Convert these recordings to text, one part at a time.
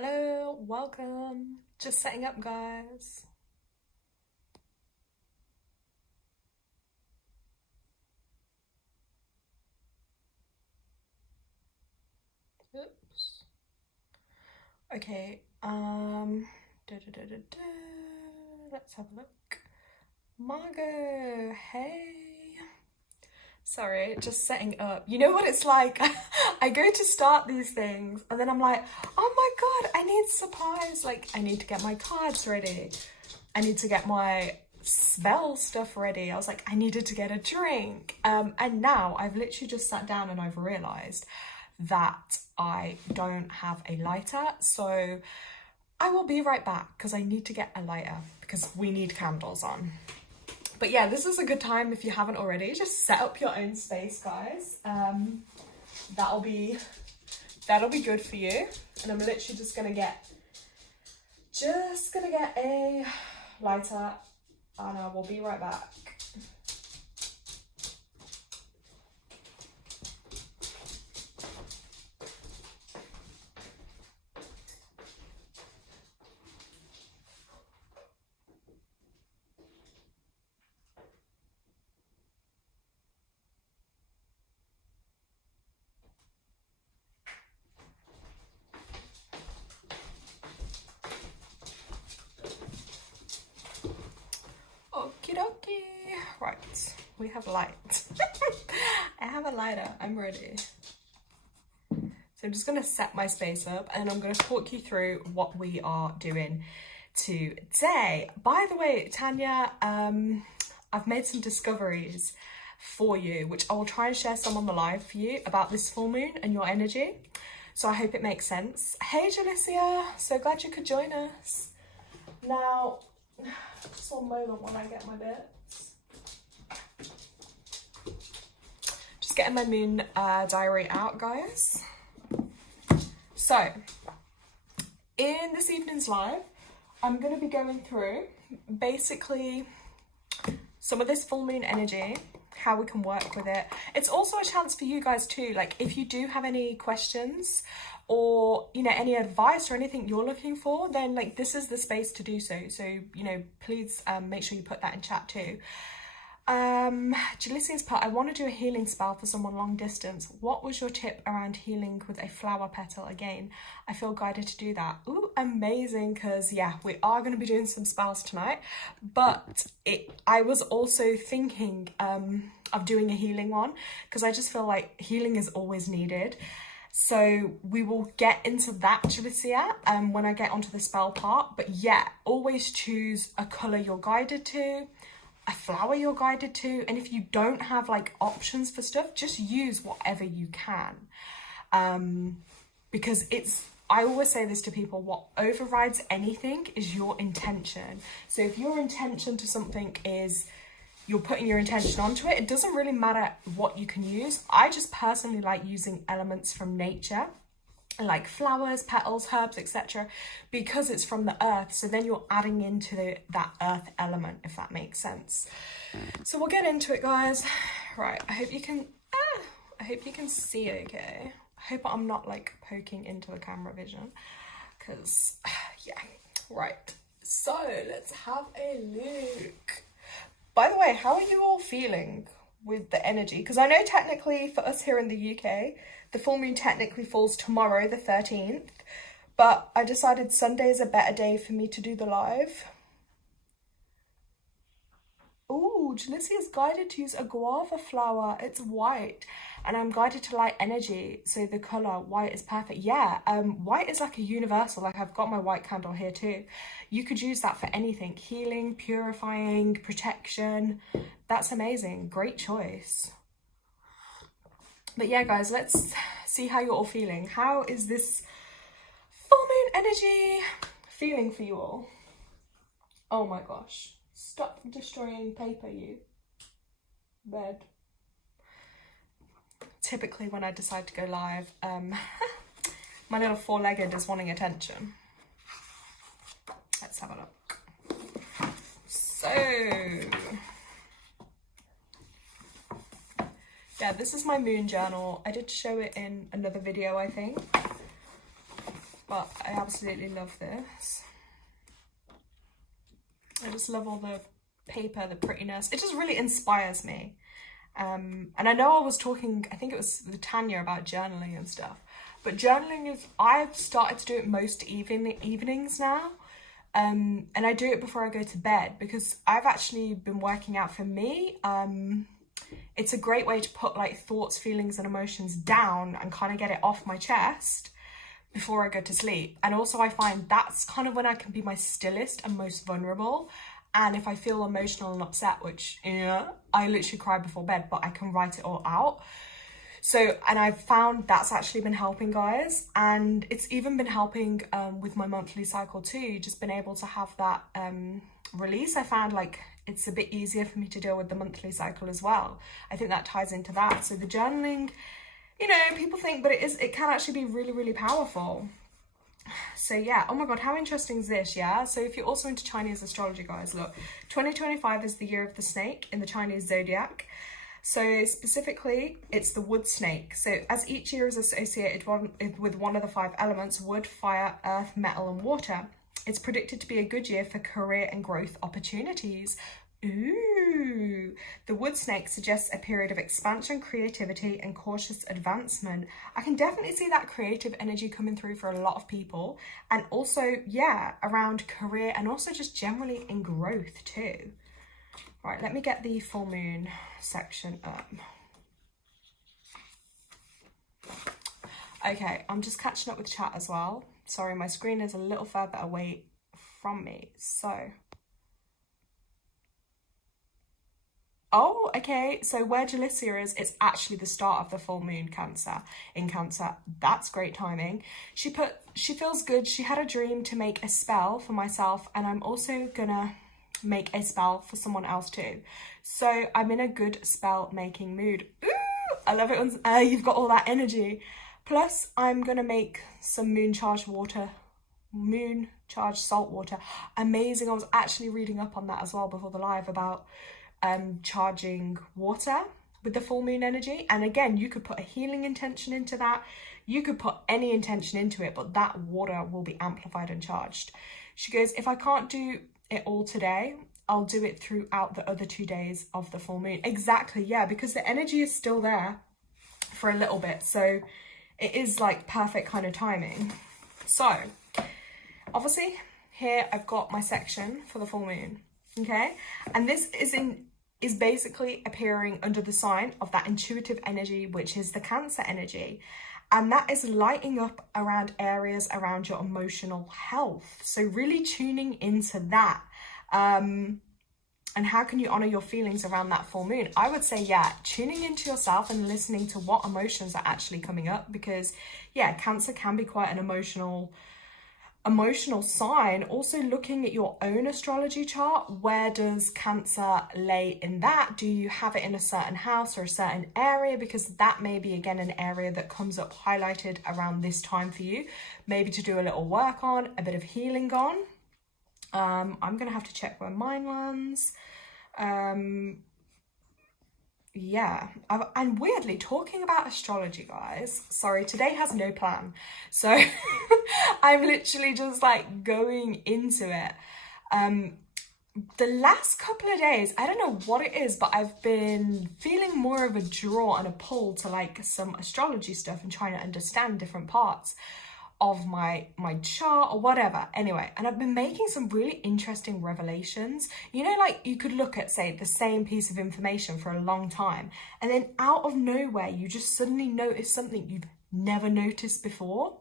Hello, welcome. Just setting up, guys. Oops. Okay, let's have a look. Margot, hey. Sorry, just setting up. You know what it's like? I go to start these things and then I'm like, oh my God, I need supplies. Like, I need to get my cards ready. I need to get my spell stuff ready. I was like, I needed to get a drink. And now I've literally just sat down and I've realized that I don't have a lighter. So I will be right back because I need to get a lighter because we need candles on. But yeah, this is a good time if you haven't already. Just set up your own space, guys. That'll be good for you. And I'm literally just gonna get a lighter, and I will be right back. Okie dokie. Right, we have light. I have a lighter, I'm ready. So I'm just gonna set my space up and I'm gonna talk you through what we are doing today. By the way, Tanya, I've made some discoveries for you, which I will try and share some on the live for you about this full moon and your energy. So I hope it makes sense. Hey, Jalicia, so glad you could join us. Now, just one moment when I get my bits. Just getting my moon diary out, guys. So, in this evening's live, I'm going to be going through basically some of this full moon energy, how we can work with it. It's also a chance for you guys too, like if you do have any questions or, you know, any advice or anything you're looking for, then like this is the space to do so. So, you know, please make sure you put that in chat too. Jalicia's put, I want to do a healing spell for someone long distance. What was your tip around healing with a flower petal? Again, I feel guided to do that. Ooh, amazing, because yeah, we are going to be doing some spells tonight, but I was also thinking of doing a healing one because I just feel like healing is always needed. So we will get into that, Jalicia, when I get onto the spell part. But yeah, always choose a colour you're guided to, a flower you're guided to, and if you don't have like options for stuff, just use whatever you can, because I always say this to people, what overrides anything is your intention. So if your intention to something is you're putting your intention onto it, it doesn't really matter what you can use. I just personally like using elements from nature, like flowers, petals, herbs, etc., because it's from the earth. So then you're adding into that earth element, if that makes sense. So we'll get into it, guys. Right, I hope you can see okay. I hope I'm not like poking into the camera vision, because yeah. Right, so let's have a look. By the way, how are you all feeling with the energy? Because I know technically for us here in the UK, the full moon technically falls tomorrow, the 13th, but I decided Sunday is a better day for me to do the live. Ooh, Jalicia is guided to use a guava flower. It's white, and I'm guided to light energy, so the colour white is perfect. Yeah, white is like a universal. Like I've got my white candle here too. You could use that for anything. Healing, purifying, protection. That's amazing. Great choice. But yeah, guys, let's see how you're all feeling. How is this full moon energy feeling for you all? Oh my gosh. Stop destroying paper, you. Bed. Typically when I decide to go live, my little four-legged is wanting attention. Let's have a look. So, yeah, this is my moon journal. I did show it in another video, I think. but I absolutely love this. I just love all the paper, the prettiness. It just really inspires me. And I know I was talking, I think it was with Tanya, about journaling and stuff. But journaling is, I've started to do it most evenings now. And I do it before I go to bed because I've actually been working out. For me, it's a great way to put like thoughts, feelings and emotions down and kind of get it off my chest before I go to sleep. And also I find that's kind of when I can be my stillest and most vulnerable. And if I feel emotional and upset, which, yeah, I literally cry before bed, but I can write it all out. So, and I've found that's actually been helping, guys. And it's even been helping with my monthly cycle too. Just been able to have that release. I found like it's a bit easier for me to deal with the monthly cycle as well. I think that ties into that. So the journaling, you know, people think, but it can actually be really, really powerful. So yeah, oh my god, how interesting is this? Yeah, so if you're also into Chinese astrology, guys, look, 2025 is the year of the snake in the Chinese zodiac. So specifically, it's the wood snake. So as each year is associated with one of the 5 elements: wood, fire, earth, metal and water, it's predicted to be a good year for career and growth opportunities. Ooh, the wood snake suggests a period of expansion, creativity and cautious advancement. I can definitely see that creative energy coming through for a lot of people. And also, yeah, around career and also just generally in growth too. Right, let me get the full moon section up. Okay, I'm just catching up with chat as well. Sorry, my screen is a little further away from me, so... Oh, okay, so where Jalicia is, it's actually the start of the full moon in Cancer. That's great timing. She feels good. She had a dream to make a spell for myself, and I'm also gonna make a spell for someone else too. So I'm in a good spell making mood. Ooh, I love it when you've got all that energy. Plus, I'm gonna make some moon charged salt water. Amazing. I was actually reading up on that as well before the live about charging water with the full moon energy. And again, you could put a healing intention into that. You could put any intention into it, but that water will be amplified and charged. She goes, if I can't do it all today, I'll do it throughout the other 2 days of the full moon. Exactly, yeah, because the energy is still there for a little bit. So it is like perfect kind of timing. So obviously here I've got my section for the full moon. Okay, and this is basically appearing under the sign of that intuitive energy, which is the Cancer energy, and that is lighting up around areas around your emotional health. So really tuning into that, and how can you honor your feelings around that full moon? I would say, yeah, tuning into yourself and listening to what emotions are actually coming up, because yeah, Cancer can be quite an emotional sign. Also looking at your own astrology chart, where does Cancer lay in that? Do you have it in a certain house or a certain area? Because that may be again an area that comes up highlighted around this time for you, maybe to do a little work on, a bit of healing on. I'm gonna have to check where mine lands. Yeah, and weirdly, talking about astrology, guys, sorry, today has no plan, so I'm literally just like going into it. The last couple of days, I don't know what it is, but I've been feeling more of a draw and a pull to like some astrology stuff and trying to understand different parts of my chart or whatever. Anyway, and I've been making some really interesting revelations. You know, like you could look at, say, the same piece of information for a long time, and then out of nowhere, you just suddenly notice something you've never noticed before.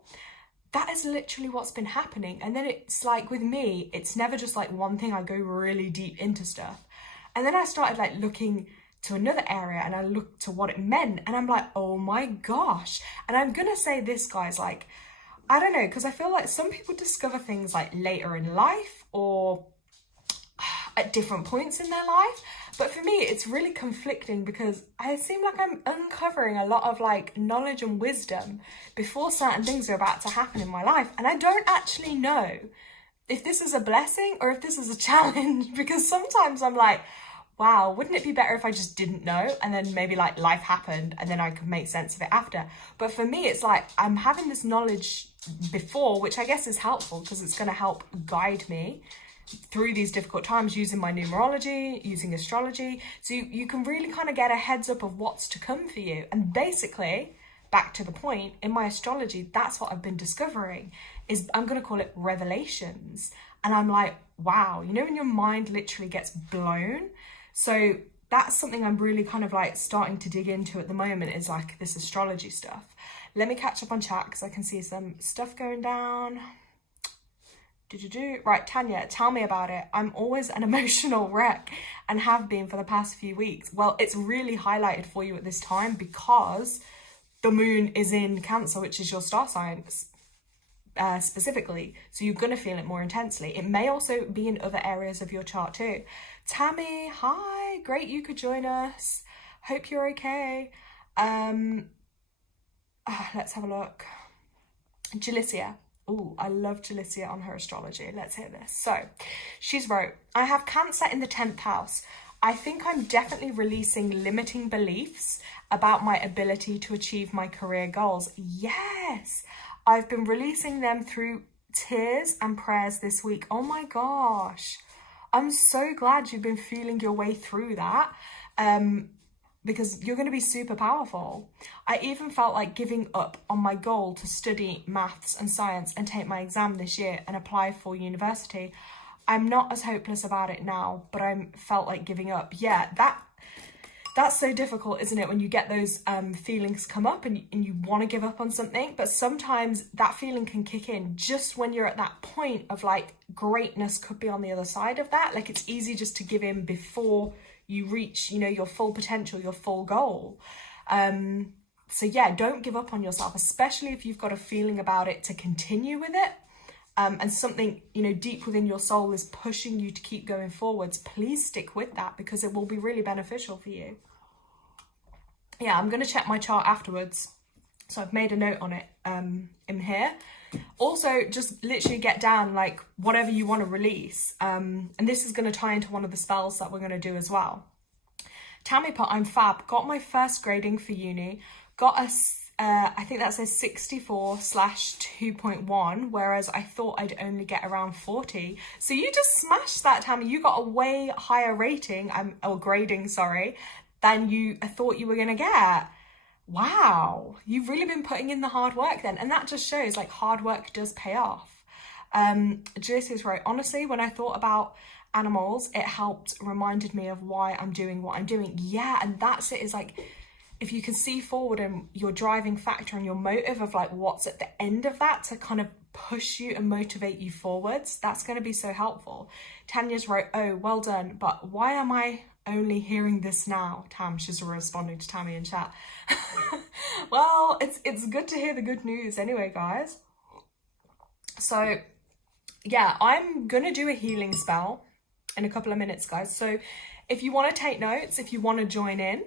That is literally what's been happening. And then it's like with me, it's never just like one thing. I go really deep into stuff. And then I started like looking to another area and I looked to what it meant. And I'm like, oh my gosh. And I'm gonna say this, guys, like, I don't know, because I feel like some people discover things like later in life or at different points in their life. But for me, it's really conflicting because I seem like I'm uncovering a lot of like knowledge and wisdom before certain things are about to happen in my life. And I don't actually know if this is a blessing or if this is a challenge, because sometimes I'm like, wow, wouldn't it be better if I just didn't know and then maybe like life happened and then I could make sense of it after? But for me, it's like I'm having this knowledge before, which I guess is helpful because it's going to help guide me through these difficult times using my numerology, using astrology. So you can really kind of get a heads up of what's to come for you. And basically, back to the point, in my astrology, that's what I've been discovering, is I'm going to call it revelations. And I'm like, wow, you know, when your mind literally gets blown. So that's something I'm really kind of like starting to dig into at the moment, is like this astrology stuff. Let me catch up on chat because I can see some stuff going down. Right, Tanya, tell me about it. I'm always an emotional wreck and have been for the past few weeks. Well, it's really highlighted for you at this time because the moon is in Cancer, which is your star sign specifically. So you're going to feel it more intensely. It may also be in other areas of your chart too. Tammy, hi. Great you could join us. Hope you're okay. Let's have a look. Jalicia. Oh, I love Jalicia on her astrology. Let's hear this. So she's wrote, I have Cancer in the 10th house. I think I'm definitely releasing limiting beliefs about my ability to achieve my career goals. Yes, I've been releasing them through tears and prayers this week. Oh my gosh. I'm so glad you've been feeling your way through that. Because you're going to be super powerful. I even felt like giving up on my goal to study maths and science and take my exam this year and apply for university. I'm not as hopeless about it now, but I felt like giving up. Yeah, that's so difficult, isn't it? When you get those feelings come up and you want to give up on something, but sometimes that feeling can kick in just when you're at that point of like greatness could be on the other side of that. Like it's easy just to give in before you reach, you know, your full potential, your full goal. So yeah, don't give up on yourself, especially if you've got a feeling about it to continue with it. And something, you know, deep within your soul is pushing you to keep going forwards. Please stick with that because it will be really beneficial for you. Yeah, I'm going to check my chart afterwards. So I've made a note on it in here. Also, just literally get down like whatever you want to release. And this is going to tie into one of the spells that we're going to do as well. Tammy Pot, I'm fab. Got my first grading for uni. Got a, I think that's a 64/2.1, whereas I thought I'd only get around 40. So you just smashed that, Tammy. You got a way higher rating, or grading, sorry, than you thought you were going to get. Wow, you've really been putting in the hard work then. And that just shows like hard work does pay off. Joyce is right. Honestly, when I thought about animals, it reminded me of why I'm doing what I'm doing. Yeah, and that's it, is like, if you can see forward and your driving factor and your motive of like what's at the end of that to kind of push you and motivate you forwards, that's going to be so helpful. Tanya's wrote, oh, well done, but why am I only hearing this now? Tam, she's responding to Tammy in chat. Well, it's good to hear the good news anyway, guys. So yeah, I'm gonna do a healing spell in a couple of minutes, guys. So if you want to take notes, if you want to join in,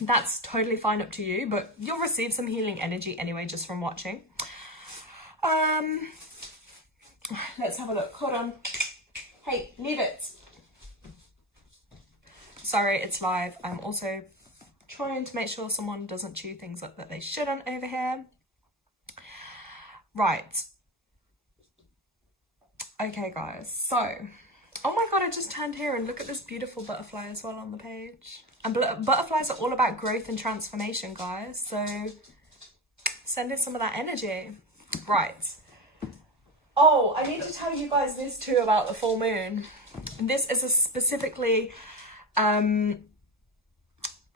that's totally fine, up to you, but you'll receive some healing energy anyway just from watching. Let's have a look. Hold on. Hey, leave it. Sorry, it's live. I'm also trying to make sure someone doesn't chew things up that they shouldn't over here. Right. Okay, guys. So, oh my God, I just turned here and look at this beautiful butterfly as well on the page. And butterflies are all about growth and transformation, guys. So, send in some of that energy. Right. Oh, I need to tell you guys this too about the full moon. And this is specifically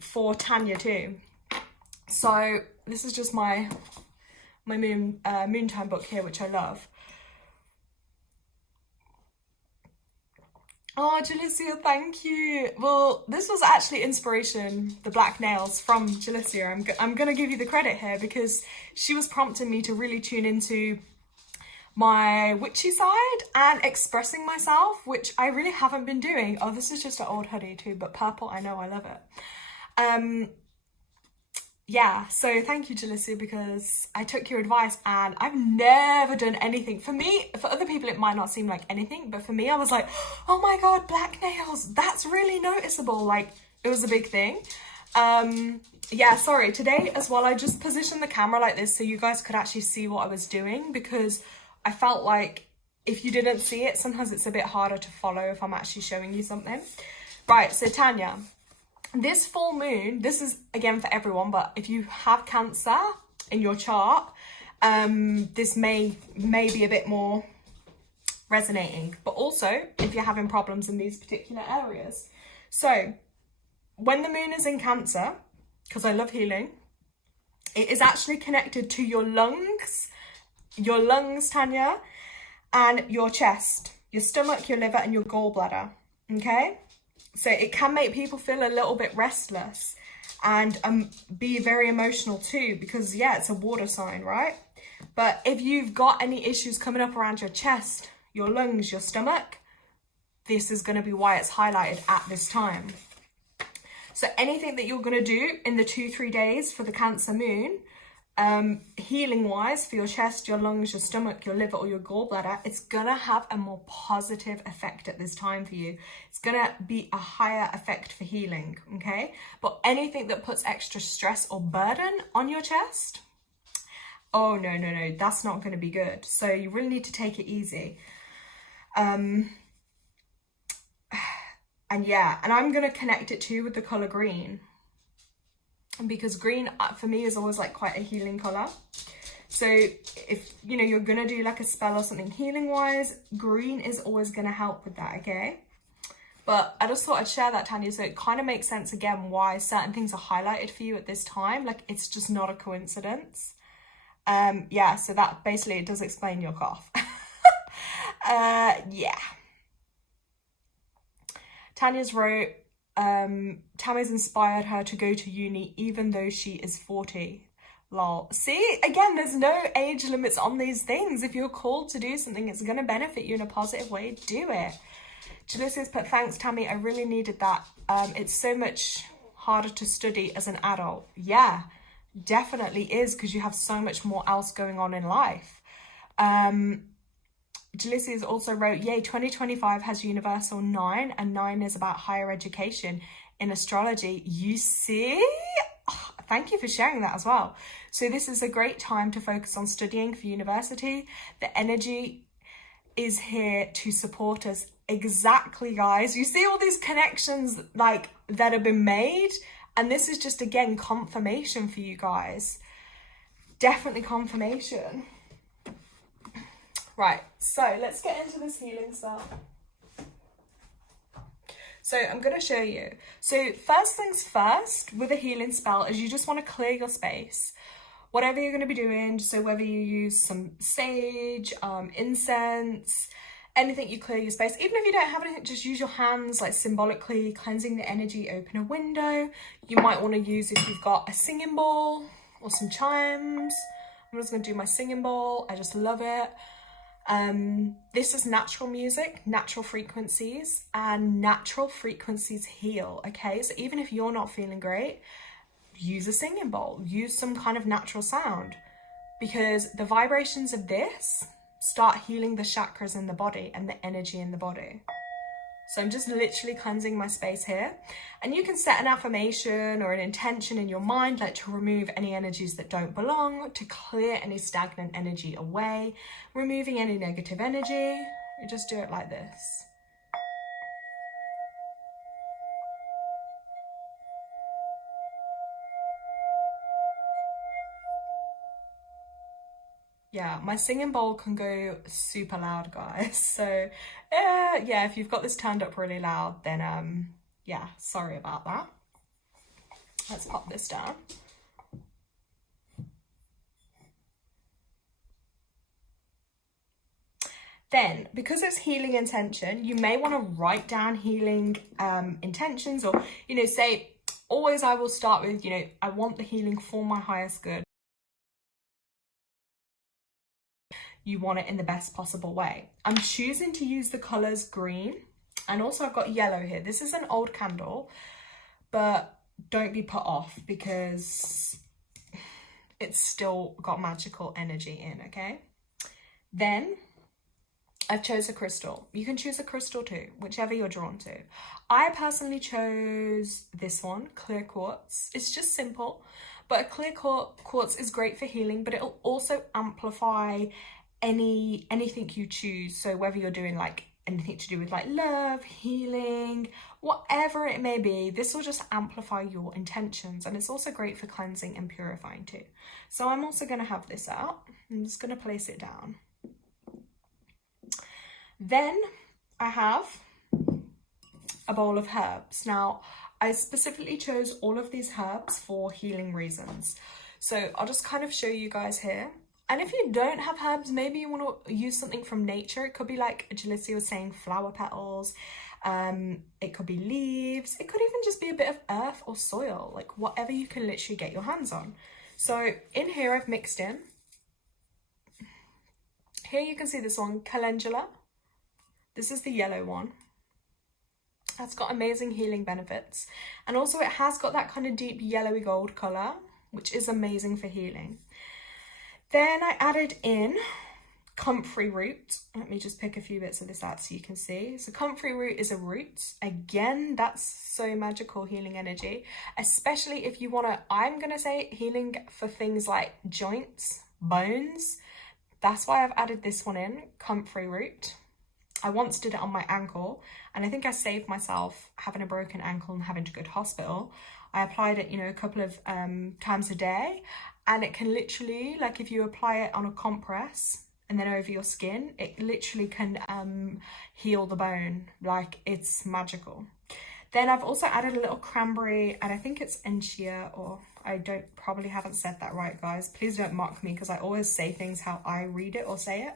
for Tanya too. So this is just my Moontime book here, which I love. Oh, Jalicia, thank you. Well, this was actually inspiration, the black nails, from Jalicia. I'm going to give you the credit here because she was prompting me to really tune into my witchy side and expressing myself, which I really haven't been doing. Oh, this is just an old hoodie too, but purple, I know, I love it. Yeah, so thank you, Jalicia, because I took your advice and I've never done anything. For me, for other people, it might not seem like anything, but for me, I was like, oh my God, black nails, that's really noticeable. Like, it was a big thing. Yeah, sorry, today as well, I just positioned the camera like this so you guys could actually see what I was doing, because I felt like if you didn't see it, sometimes it's a bit harder to follow if I'm actually showing you something. Right, so Tanya, this full moon, this is again for everyone, but if you have Cancer in your chart, this may be a bit more resonating, but also if you're having problems in these particular areas. So when the moon is in Cancer, because I love healing, it is actually connected to your lungs, Tanya, and your chest, your stomach, your liver, and your gallbladder, okay? So it can make people feel a little bit restless and be very emotional too, because yeah, it's a water sign, right? But if you've got any issues coming up around your chest, your lungs, your stomach, this is going to be why it's highlighted at this time. So anything that you're going to do in the 2-3 days for the Cancer moon, healing wise for your chest, your lungs, your stomach, your liver, or your gallbladder, it's going to have a more positive effect at this time for you. It's going to be a higher effect for healing, okay? But anything that puts extra stress or burden on your chest, oh no, that's not going to be good. So you really need to take it easy. And yeah, and I'm going to connect it too with the color green, because green for me is always like quite a healing color. So if you know you're going to do like a spell or something healing wise, green is always going to help with that, okay? But I just thought I'd share that, Tanya, so it kind of makes sense again why certain things are highlighted for you at this time. Like, it's just not a coincidence. Yeah, so that basically, it does explain your cough. Yeah. Tanya's wrote, Tammy's inspired her to go to uni even though she is 40. Lol. See, again, there's no age limits on these things. If you're called to do something, it's going to benefit you in a positive way, do it. Julicia's put, thanks, Tammy, I really needed that. It's so much harder to study as an adult. Yeah, definitely is, because you have so much more else going on in life. Julicia's also wrote, yay, 2025 has universal 9, and 9 is about higher education in astrology. You see? Oh, thank you for sharing that as well. So this is a great time to focus on studying for university. The energy is here to support us. Exactly, guys. You see all these connections like that have been made, and this is just, again, confirmation for you guys. Definitely confirmation. Right, so let's get into this healing spell. So I'm going to show you. So first things first with a healing spell is you just want to clear your space. Whatever you're going to be doing, so whether you use some sage, incense, anything, you clear your space. Even if you don't have anything, just use your hands, like symbolically cleansing the energy, open a window. You might want to use, if you've got a singing bowl or some chimes. I'm just going to do my singing bowl. I just love it. This is natural music, natural frequencies, and natural frequencies heal, okay? So even if you're not feeling great, use a singing bowl, use some kind of natural sound, because the vibrations of this start healing the chakras in the body and the energy in the body. So I'm just literally cleansing my space here. And you can set an affirmation or an intention in your mind, like to remove any energies that don't belong, to clear any stagnant energy away, removing any negative energy. You just do it like this. Yeah, my singing bowl can go super loud, guys. So, yeah, if you've got this turned up really loud, then, yeah, sorry about that. Let's pop this down. Then, because it's healing intention, you may want to write down healing intentions, or, you know, say, always I will start with, you know, I want the healing for my highest good. You want it in the best possible way. I'm choosing to use the colors green, and also I've got yellow here. This is an old candle, but don't be put off because it's still got magical energy in, okay? Then I've chose a crystal. You can choose a crystal too, whichever you're drawn to. I personally chose this one, clear quartz. It's just simple, but a clear quartz is great for healing, but it'll also amplify anything you choose. So whether you're doing like anything to do with like love, healing, whatever it may be, this will just amplify your intentions. And it's also great for cleansing and purifying too. So I'm also going to have this out. I'm just going to place it down. Then I have a bowl of herbs. Now, I specifically chose all of these herbs for healing reasons. So I'll just kind of show you guys here. And if you don't have herbs, maybe you want to use something from nature. It could be like Agility was saying, flower petals. It could be leaves. It could even just be a bit of earth or soil, like whatever you can literally get your hands on. So in here, I've mixed in. Here you can see this one, calendula. This is the yellow one. That's got amazing healing benefits. And also it has got that kind of deep yellowy gold colour, which is amazing for healing. Then I added in comfrey root. Let me just pick a few bits of this out so you can see. So comfrey root is a root. Again, that's so magical healing energy, especially if you want to, I'm going to say healing for things like joints, bones. That's why I've added this one in, comfrey root. I once did it on my ankle, and I think I saved myself having a broken ankle and having to go to hospital. I applied it, a couple of times a day, and it can literally, like if you apply it on a compress and then over your skin, it literally can heal the bone. Like, it's magical. Then I've also added a little cranberry, and I think it's enchia, or I probably haven't said that right, guys. Please don't mock me, because I always say things how I read it or say it.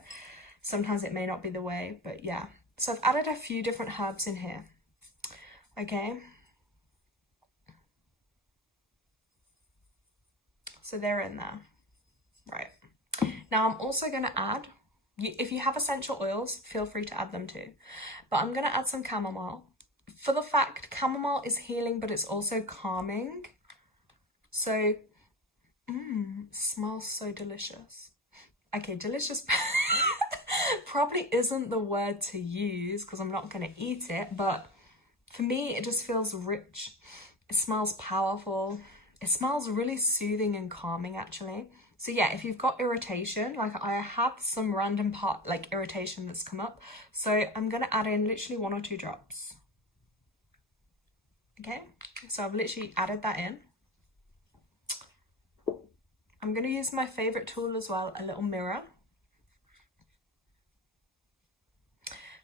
Sometimes it may not be the way, but yeah. So I've added a few different herbs in here. Okay. So they're in there. Right. Now I'm also going to add, if you have essential oils, feel free to add them too. But I'm going to add some chamomile. For the fact chamomile is healing, but it's also calming. So, smells so delicious. Okay, delicious probably isn't the word to use because I'm not going to eat it, but for me it just feels rich. It smells powerful. It smells really soothing and calming, actually. So yeah, if you've got irritation, like I have some random irritation that's come up, so I'm going to add in literally 1 or 2 drops. Okay, so I've literally added that in. I'm going to use my favorite tool as well, a little mirror.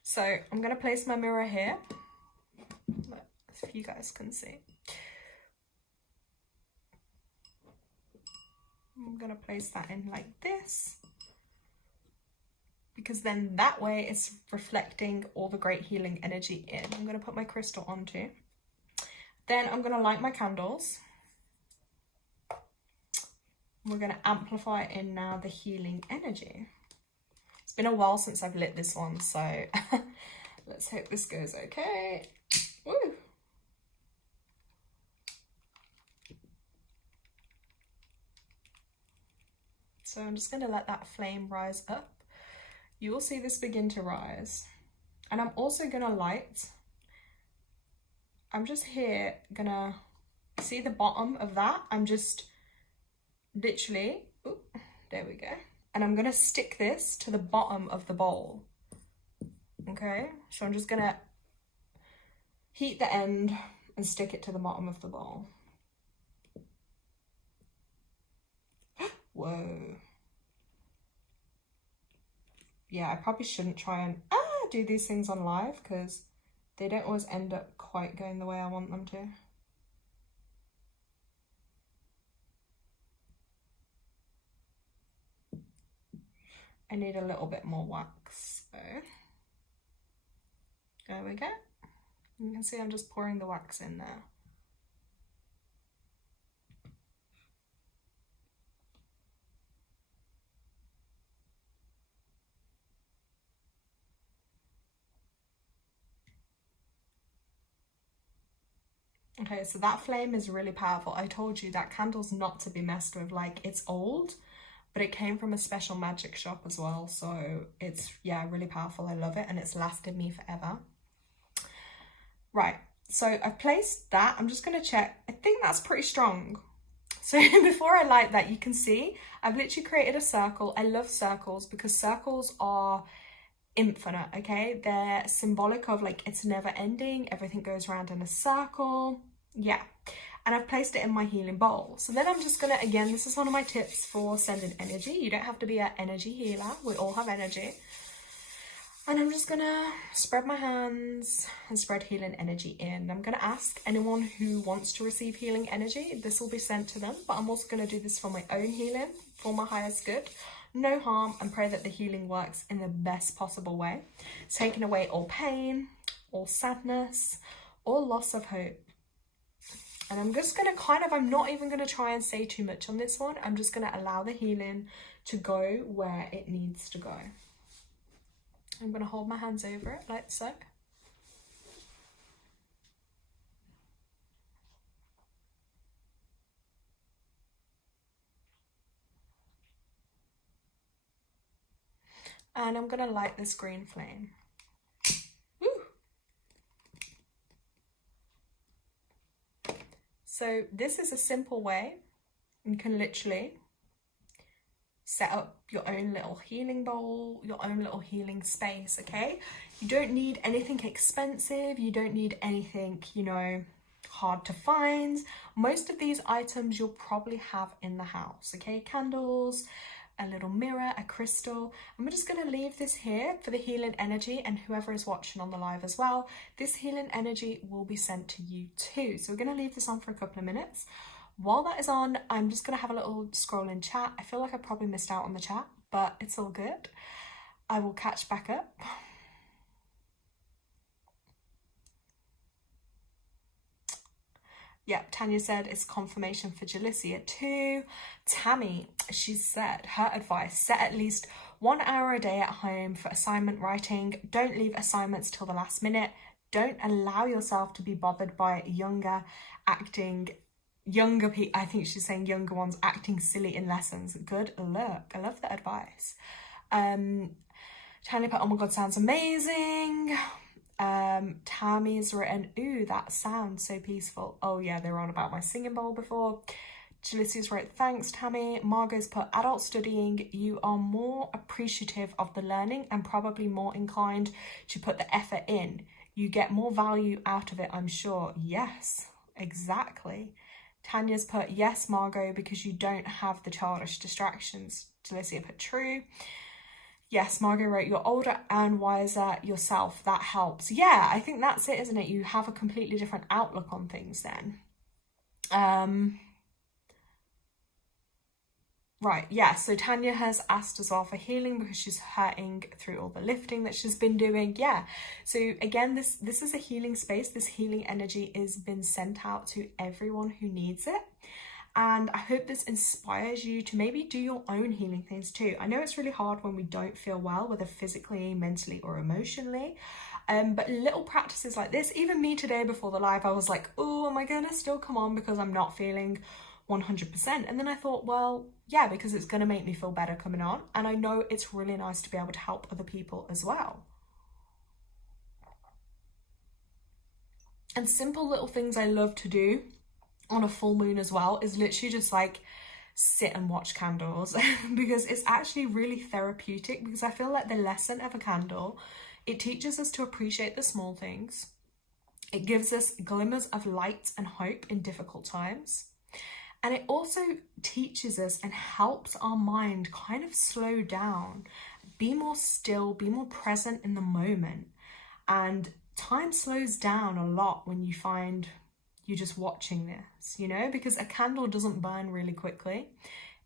So I'm going to place my mirror here, if you guys can see. I'm going to place that in like this, because then that way it's reflecting all the great healing energy in. I'm going to put my crystal on too. Then I'm going to light my candles. We're going to amplify in now the healing energy. It's been a while since I've lit this one, so let's hope this goes okay. Woo! So I'm just going to let that flame rise up. You will see this begin to rise. And I'm also going to light. I'm just here going to see the bottom of that. I'm just literally, ooh, there we go. And I'm going to stick this to the bottom of the bowl. Okay, so I'm just going to heat the end and stick it to the bottom of the bowl. Whoa. Yeah, I probably shouldn't try and do these things on live because they don't always end up quite going the way I want them to. I need a little bit more wax, so there we go. You can see I'm just pouring the wax in there. Okay, so that flame is really powerful. I told you that candle's not to be messed with. Like, it's old, but it came from a special magic shop as well. So it's, yeah, really powerful. I love it, and it's lasted me forever. Right, so I've placed that. I'm just going to check. I think that's pretty strong. So before I light that, you can see I've literally created a circle. I love circles because circles are infinite, okay? They're symbolic of like it's never ending. Everything goes around in a circle. Yeah. And I've placed it in my healing bowl. So then I'm just gonna, again, this is one of my tips for sending energy. You don't have to be an energy healer. We all have energy. And I'm just gonna spread my hands and spread healing energy in. I'm gonna ask anyone who wants to receive healing energy, this will be sent to them, but I'm also gonna do this for my own healing, for my highest good. No harm, and pray that the healing works in the best possible way. Taking away all pain, all sadness, all loss of hope. And I'm just gonna I'm not even gonna try and say too much on this one. I'm just gonna allow the healing to go where it needs to go. I'm going to hold my hands over it like so. And I'm going to light this green flame. Woo! So this is a simple way. You can literally set up your own little healing bowl, your own little healing space, okay? You don't need anything expensive. You don't need anything, you know, hard to find. Most of these items you'll probably have in the house, okay? Candles, a little mirror, a crystal. I'm just going to leave this here for the healing energy, and whoever is watching on the live as well, this healing energy will be sent to you too. So we're going to leave this on for a couple of minutes. While that is on, I'm just going to have a little scroll in chat. I feel like I probably missed out on the chat, but it's all good. I will catch back up. Yep, Tanya said it's confirmation for Jalicia too. Tammy, she said her advice, set at least 1 hour a day at home for assignment writing. Don't leave assignments till the last minute. Don't allow yourself to be bothered by younger people, I think she's saying younger ones acting silly in lessons. Good look. I love that advice. Tanya put, oh my god, sounds amazing. Tammy's written, ooh, that sounds so peaceful. Oh yeah, they were on about my singing bowl before. Jalicia's wrote, thanks Tammy. Margot's put, adult studying, you are more appreciative of the learning and probably more inclined to put the effort in. You get more value out of it, I'm sure. Yes, exactly. Tanya's put, yes, Margot, because you don't have the childish distractions. Jalicia put, true. Yes, Margot wrote, you're older and wiser yourself. That helps. Yeah, I think that's it, isn't it? You have a completely different outlook on things then. Right, yeah, so Tanya has asked as well for healing because she's hurting through all the lifting that she's been doing. Yeah, so again, this is a healing space. This healing energy has been sent out to everyone who needs it. And I hope this inspires you to maybe do your own healing things too. I know it's really hard when we don't feel well, whether physically, mentally, or emotionally. But little practices like this, even me today before the live, I was like, oh, am I gonna still come on because I'm not feeling 100%? And then I thought, well, yeah, because it's gonna make me feel better coming on. And I know it's really nice to be able to help other people as well. And simple little things I love to do on a full moon as well is literally just like sit and watch candles because it's actually really therapeutic, because I feel like the lesson of a candle, it teaches us to appreciate the small things. It gives us glimmers of light and hope in difficult times. And it also teaches us and helps our mind kind of slow down, be more still, be more present in the moment. And time slows down a lot when you find you're just watching this, you know, because a candle doesn't burn really quickly.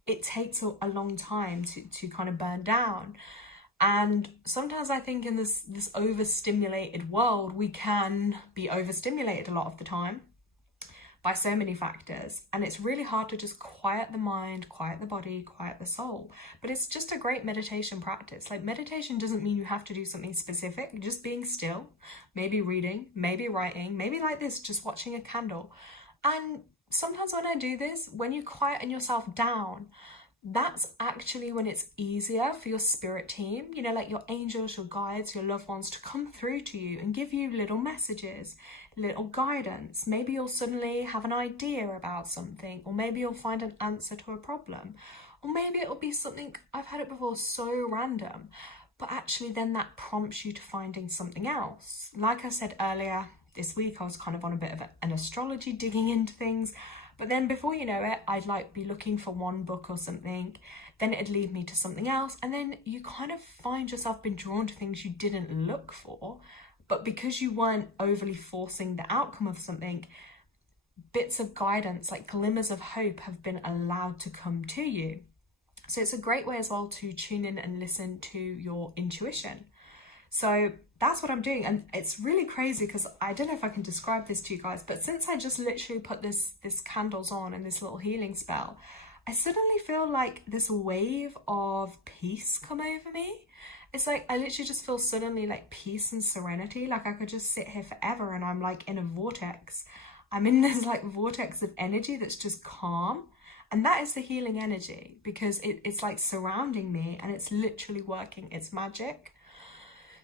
It takes a long time to kind of burn down. And sometimes I think in this overstimulated world, we can be overstimulated a lot of the time by so many factors. And it's really hard to just quiet the mind, quiet the body, quiet the soul. But it's just a great meditation practice. Like, meditation doesn't mean you have to do something specific. Just being still, maybe reading, maybe writing, maybe like this, just watching a candle. And sometimes when I do this, when you quieten yourself down, that's actually when it's easier for your spirit team, you know, like your angels, your guides, your loved ones, to come through to you and give you little messages, little guidance. Maybe you'll suddenly have an idea about something, or maybe you'll find an answer to a problem, or maybe it'll be something, I've had it before, so random, but actually then that prompts you to finding something else. Like I said earlier, this week I was kind of on a bit of an astrology, digging into things. But then before you know it, I'd like be looking for one book or something, then it'd lead me to something else. And then you kind of find yourself being drawn to things you didn't look for, but because you weren't overly forcing the outcome of something, bits of guidance, like glimmers of hope, have been allowed to come to you. So it's a great way as well to tune in and listen to your intuition. So that's what I'm doing, and it's really crazy because I don't know if I can describe this to you guys, but since I just literally put this candles on and this little healing spell, I suddenly feel like this wave of peace come over me. It's like I literally just feel suddenly like peace and serenity, like I could just sit here forever and I'm like in a vortex. I'm in this like vortex of energy that's just calm, and that is the healing energy, because it's like surrounding me and it's literally working its magic.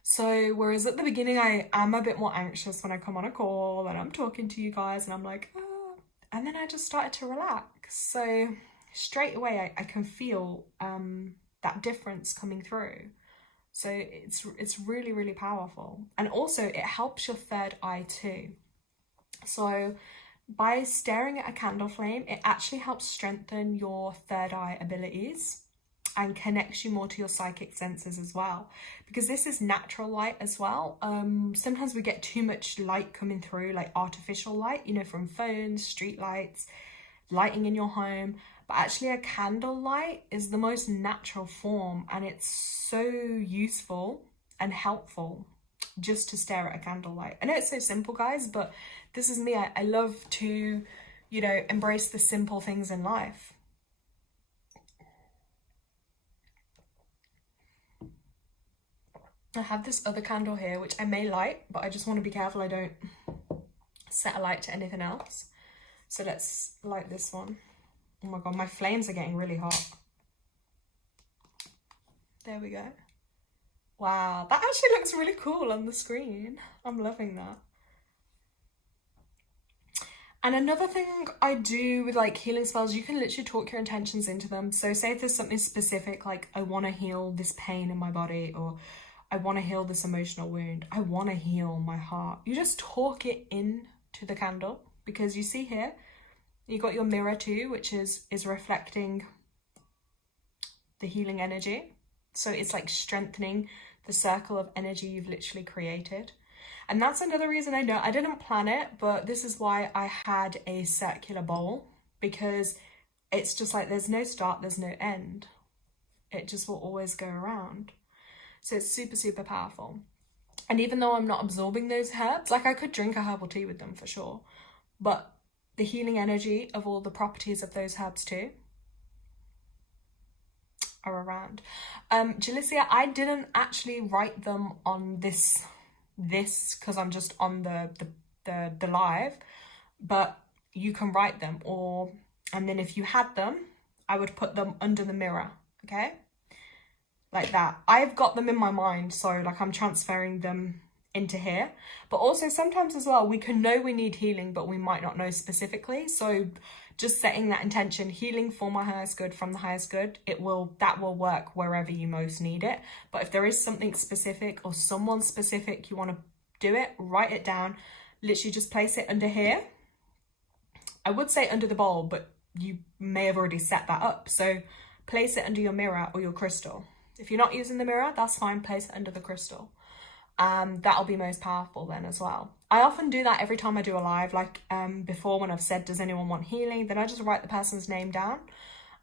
So whereas at the beginning I am a bit more anxious when I come on a call and I'm talking to you guys and I'm like, oh, and then I just started to relax. So straight away I can feel that difference coming through. So it's really, really powerful. And also it helps your third eye too. So by staring at a candle flame, it actually helps strengthen your third eye abilities and connects you more to your psychic senses as well, because this is natural light as well. Sometimes we get too much light coming through, like artificial light, you know, from phones, street lights, lighting in your home, but actually a candle light is the most natural form, and it's so useful and helpful just to stare at a candle light. I know it's so simple, guys, but this is me. I love to, you know, embrace the simple things in life. I have this other candle here, which I may light, but I just want to be careful I don't set a light to anything else. So let's light this one. Oh my God, my flames are getting really hot. There we go. Wow, that actually looks really cool on the screen. I'm loving that. And another thing I do with like healing spells, you can literally talk your intentions into them. So say if there's something specific, like I want to heal this pain in my body, or I want to heal this emotional wound, I want to heal my heart, you just talk it in to the candle, because you see here, you got your mirror too, which is reflecting the healing energy. So it's like strengthening the circle of energy you've literally created. And that's another reason I know I didn't plan it, but this is why I had a circular bowl, because it's just like there's no start, there's no end. It just will always go around. So it's super, super powerful. And even though I'm not absorbing those herbs, like I could drink a herbal tea with them for sure, but the healing energy of all the properties of those herbs too are around. Jalicia, I didn't actually write them on this because I'm just on the live, but you can write them, and then if you had them, I would put them under the mirror, okay? Like that. I've got them in my mind, so like I'm transferring them into here. But also sometimes as well, we can know we need healing, but we might not know specifically. So just setting that intention, healing for my highest good, from the highest good, that will work wherever you most need it. But if there is something specific or someone specific you want to do it, write it down. Literally just place it under here. I would say under the bowl, but you may have already set that up. So place it under your mirror or your crystal. If you're not using the mirror, that's fine, place it under the crystal. That'll be most powerful then as well. I often do that every time I do a live, like before when I've said, does anyone want healing? Then I just write the person's name down,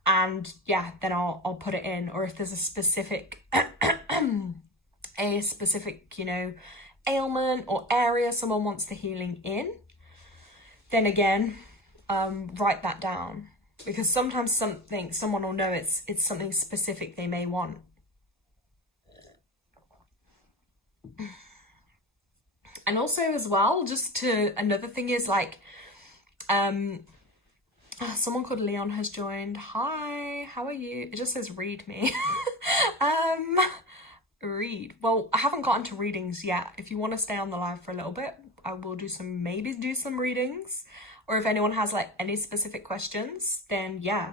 and yeah, then I'll put it in. Or if there's a specific, you know, ailment or area someone wants the healing in, then again, write that down. Because sometimes someone will know it's something specific they may want. And also as well, another thing is like, Someone called Leon has joined. Hi, how are you? It just says read me. Read. Well, I haven't gotten to readings yet. If you want to stay on the live for a little bit, I will maybe do some readings. Or if anyone has like any specific questions, then yeah.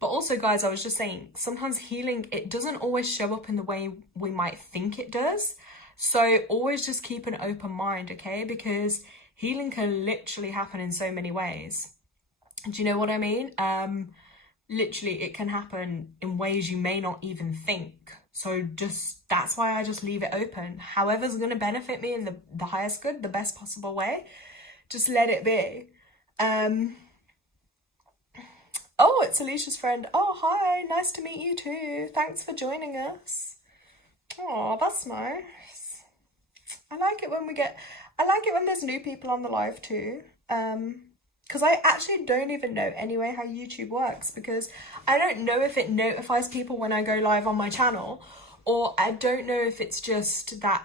But also, guys, I was just saying, sometimes healing, it doesn't always show up in the way we might think it does. So always just keep an open mind, okay? Because healing can literally happen in so many ways. Do you know what I mean? Literally, it can happen in ways you may not even think. So that's why I just leave it open. However's going to benefit me in the highest good, the best possible way, just let it be. Oh, it's Alicia's friend. Oh, hi, nice to meet you too. Thanks for joining us. Oh, that's nice. I like it when there's new people on the live too. Because I actually don't even know anyway how YouTube works, because I don't know if it notifies people when I go live on my channel, or I don't know if it's just that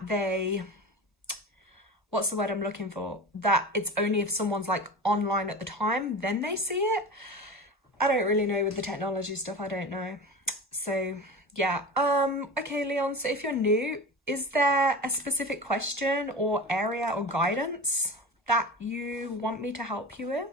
what's the word I'm looking for? That it's only if someone's like online at the time, then they see it. I don't really know with the technology stuff, I don't know. So yeah, okay, Leon, so if you're new, is there a specific question or area or guidance that you want me to help you with?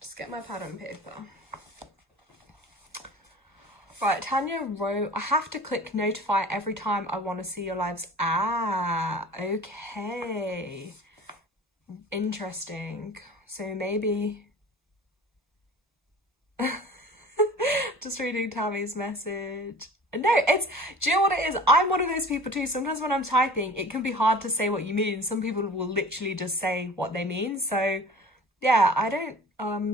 Just get my pad and paper. Right, Tanya wrote, I have to click notify every time I want to see your lives. Ah, okay. Interesting. So maybe... Just reading Tammy's message. No, do you know what it is? I'm one of those people too. Sometimes when I'm typing, it can be hard to say what you mean. Some people will literally just say what they mean. So yeah, I don't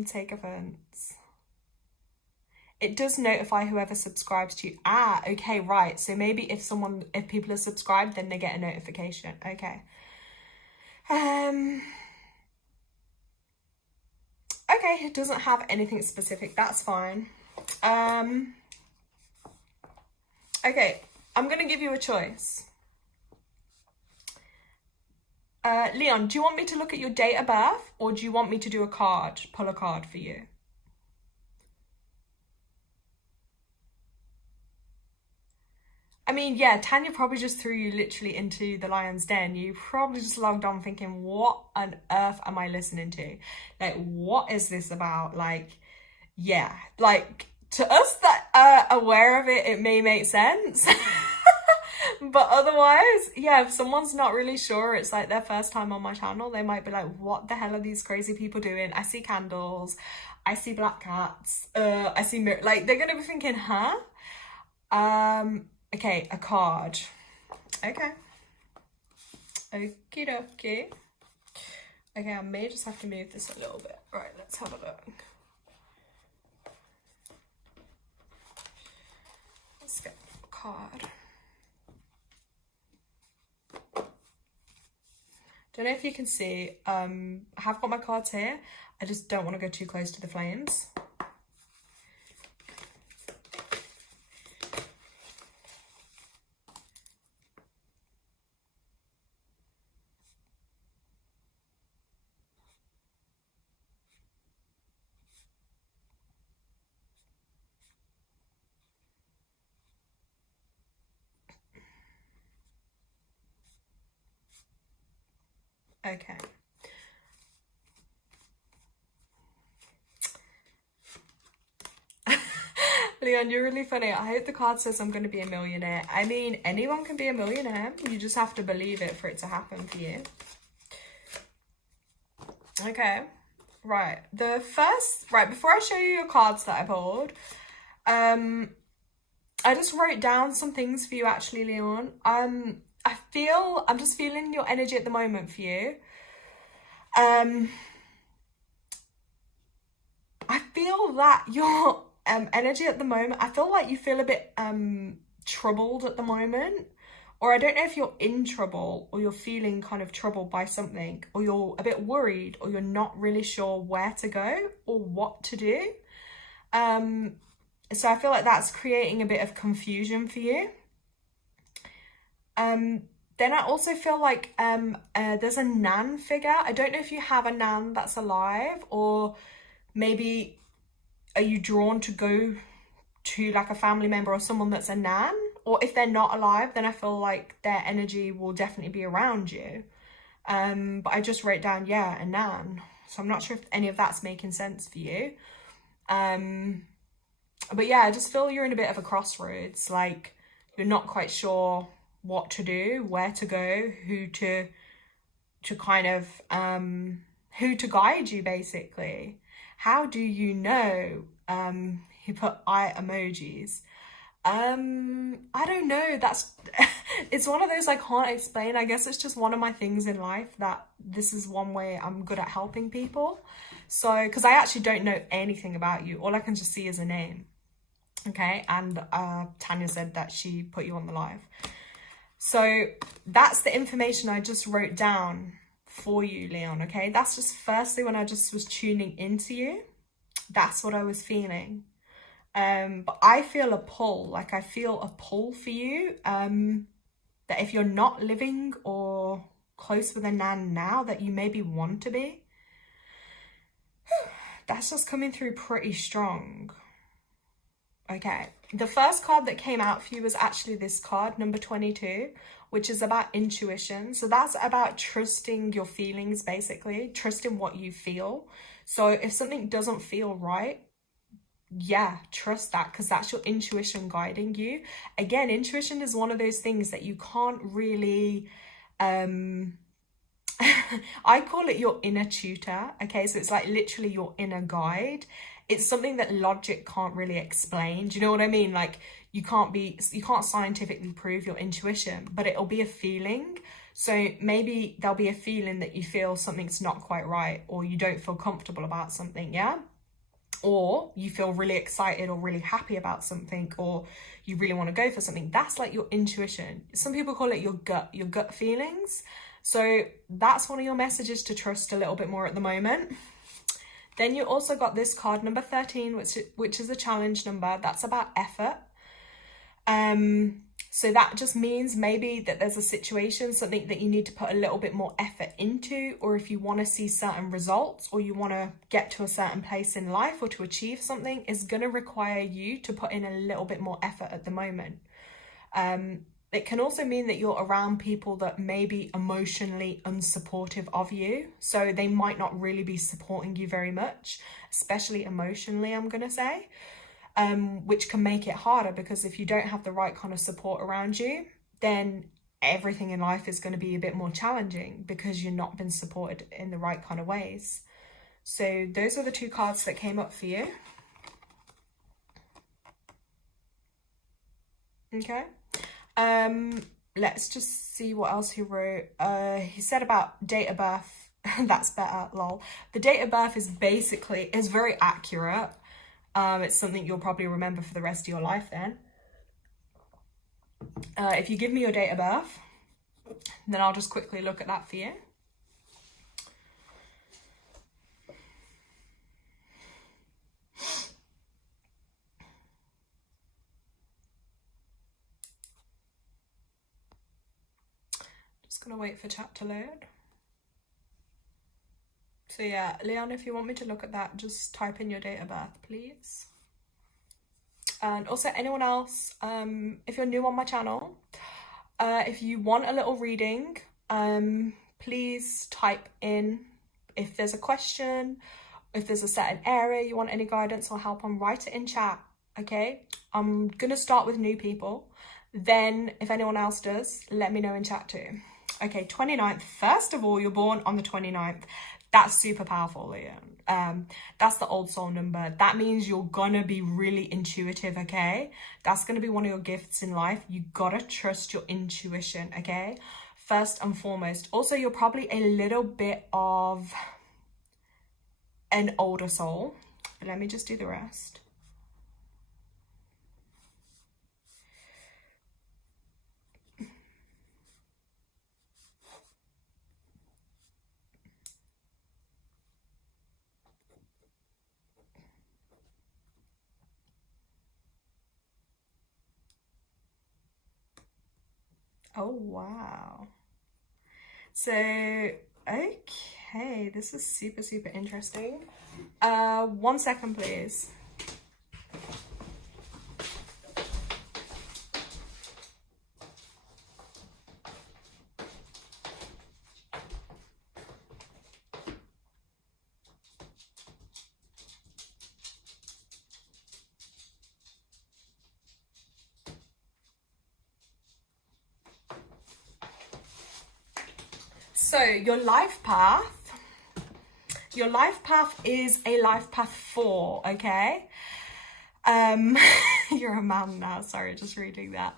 take offense. It does notify whoever subscribes to you. Ah, okay, right. So maybe if people are subscribed, then they get a notification. Okay. Okay, it doesn't have anything specific. That's fine. Okay, I'm gonna give you a choice. Leon, do you want me to look at your date of birth, or do you want me to do pull a card for you? I mean, yeah, Tanya probably just threw you literally into the lion's den. You probably just logged on thinking, what on earth am I listening to? Like, what is this about? Like, yeah, like, to us that are aware of it, it may make sense. But otherwise, yeah, if someone's not really sure, it's like their first time on my channel, they might be like, what the hell are these crazy people doing? I see candles, I see black cats, I see like, they're gonna be thinking, huh? Okay, a card. Okay. Okie dokie. Okay, I may just have to move this a little bit. Right, let's have a look. Let's get a card. Don't know if you can see, I have got my cards here. I just don't want to go too close to the flames. Okay. Leon, you're really funny. I hope the card says I'm going to be a millionaire. I mean, anyone can be a millionaire. You just have to believe it for it to happen for you. Okay. Right. Before I show you your cards that I pulled, I just wrote down some things for you actually, Leon. I'm just feeling your energy at the moment for you. I feel that your energy at the moment, I feel like you feel a bit troubled at the moment, or I don't know if you're in trouble or you're feeling kind of troubled by something, or you're a bit worried, or you're not really sure where to go or what to do. So I feel like that's creating a bit of confusion for you. Then I also feel like there's a nan figure. I don't know if you have a nan that's alive, or maybe are you drawn to go to like a family member or someone that's a nan? Or if they're not alive, then I feel like their energy will definitely be around you. But I just wrote down, yeah, a nan. So I'm not sure if any of that's making sense for you. But yeah, I just feel you're in a bit of a crossroads. Like you're not quite sure what to do, where to go, who to kind of, who to guide you basically. How do you know? He put eye emojis. I don't know. That's it's one of those I can't explain. I guess it's just one of my things in life that this is one way I'm good at helping people. So, because I actually don't know anything about you. All I can just see is a name. Okay, and Tanya said that she put you on the live. So that's the information I just wrote down for you, Leon, okay? That's just firstly when I just was tuning into you. That's what I was feeling. But I feel a pull, like I feel a pull for you, that if you're not living or close with a nan now, that you maybe want to be. That's just coming through pretty strong. Okay, the first card that came out for you was actually this card, number 22, which is about intuition. So that's about trusting your feelings, basically, trusting what you feel. So if something doesn't feel right, yeah, trust that, because that's your intuition guiding you. Again, intuition is one of those things that you can't really, I call it your inner tutor. Okay, so it's like literally your inner guide. It's something that logic can't really explain. Do you know what I mean? Like you can't scientifically prove your intuition, but it'll be a feeling. So maybe there'll be a feeling that you feel something's not quite right, or you don't feel comfortable about something, yeah? Or you feel really excited or really happy about something, or you really want to go for something. That's like your intuition. Some people call it your gut feelings. So that's one of your messages to trust a little bit more at the moment. Then you also got this card, number 13, which is a challenge number. That's about effort. So that just means maybe that there's a situation, something that you need to put a little bit more effort into, or if you want to see certain results, or you want to get to a certain place in life, or to achieve something, is going to require you to put in a little bit more effort at the moment. It can also mean that you're around people that may be emotionally unsupportive of you. So they might not really be supporting you very much, especially emotionally, I'm going to say, which can make it harder, because if you don't have the right kind of support around you, then everything in life is going to be a bit more challenging because you've not been supported in the right kind of ways. So those are the two cards that came up for you. Okay. Let's just see what else he wrote. He said about date of birth. That's better, lol. The date of birth is very accurate. It's something you'll probably remember for the rest of your life then. If you give me your date of birth, then I'll just quickly look at that for you. Gonna wait for chat to load. So yeah, Leon, if you want me to look at that, just type in your date of birth, please. And also anyone else, if you're new on my channel, if you want a little reading, please type in if there's a question, if there's a certain area you want any guidance or help on, write it in chat, okay? I'm gonna start with new people. Then if anyone else does, let me know in chat too. Okay, 29th. First of all, you're born on the 29th. That's super powerful, Leon. That's the old soul number. That means you're gonna be really intuitive, okay? That's gonna be one of your gifts in life. You gotta trust your intuition, okay? First and foremost. Also, you're probably a little bit of an older soul. But let me just do the rest. Oh, wow. So, okay, this is super, super interesting. 1 second, please. So your life path is a life path 4, okay? You're a man now, sorry, just reading that.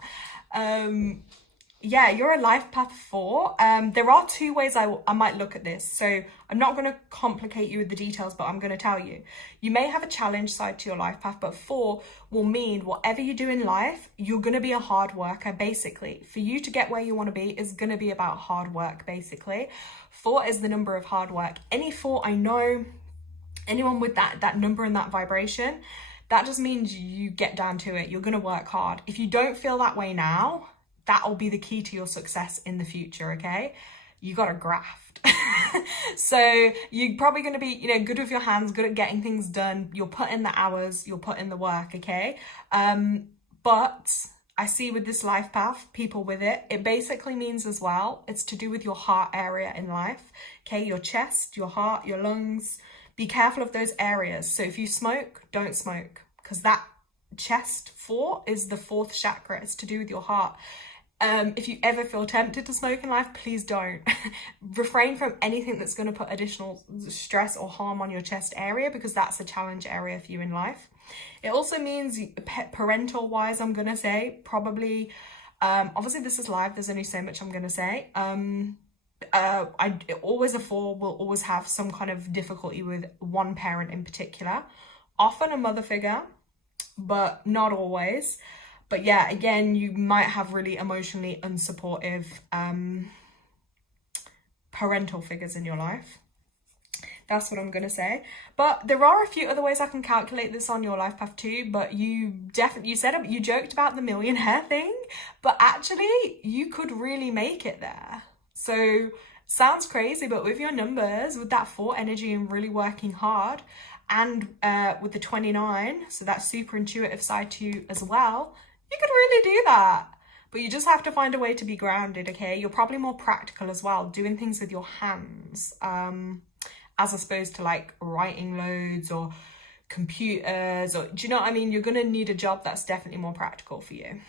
Yeah, you're a life path 4. There are 2 ways I might look at this. So I'm not going to complicate you with the details, but I'm going to tell you. You may have a challenge side to your life path, but 4 will mean whatever you do in life, you're going to be a hard worker, basically. For you to get where you want to be is going to be about hard work, basically. 4 is the number of hard work. Any 4, I know, anyone with that number and that vibration, that just means you get down to it. You're going to work hard. If you don't feel that way now, that'll be the key to your success in the future, okay? You gotta graft. So you're probably gonna be, good with your hands, good at getting things done. You'll put in the hours, you'll put in the work, okay? But I see with this life path, people with it basically means as well, it's to do with your heart area in life, okay? Your chest, your heart, your lungs. Be careful of those areas. So if you smoke, don't smoke, because that chest 4 is the 4th chakra. It's to do with your heart. If you ever feel tempted to smoke in life, please don't. Refrain from anything that's going to put additional stress or harm on your chest area, because that's a challenge area for you in life. It also means parental wise, I'm going to say, probably, obviously this is live, there's only so much I'm going to say. Always a 4 will always have some kind of difficulty with one parent in particular, often a mother figure, but not always. But yeah, again, you might have really emotionally unsupportive parental figures in your life. That's what I'm going to say. But there are a few other ways I can calculate this on your life path too. But you joked about the millionaire thing, but actually you could really make it there. So sounds crazy, but with your numbers, with that 4 energy and really working hard, and with the 29, so that super intuitive side to you as well, you could really do that. But you just have to find a way to be grounded, okay? You're probably more practical as well, doing things with your hands, as opposed to like writing loads or computers, or do you know what I mean? You're gonna need a job that's definitely more practical for you.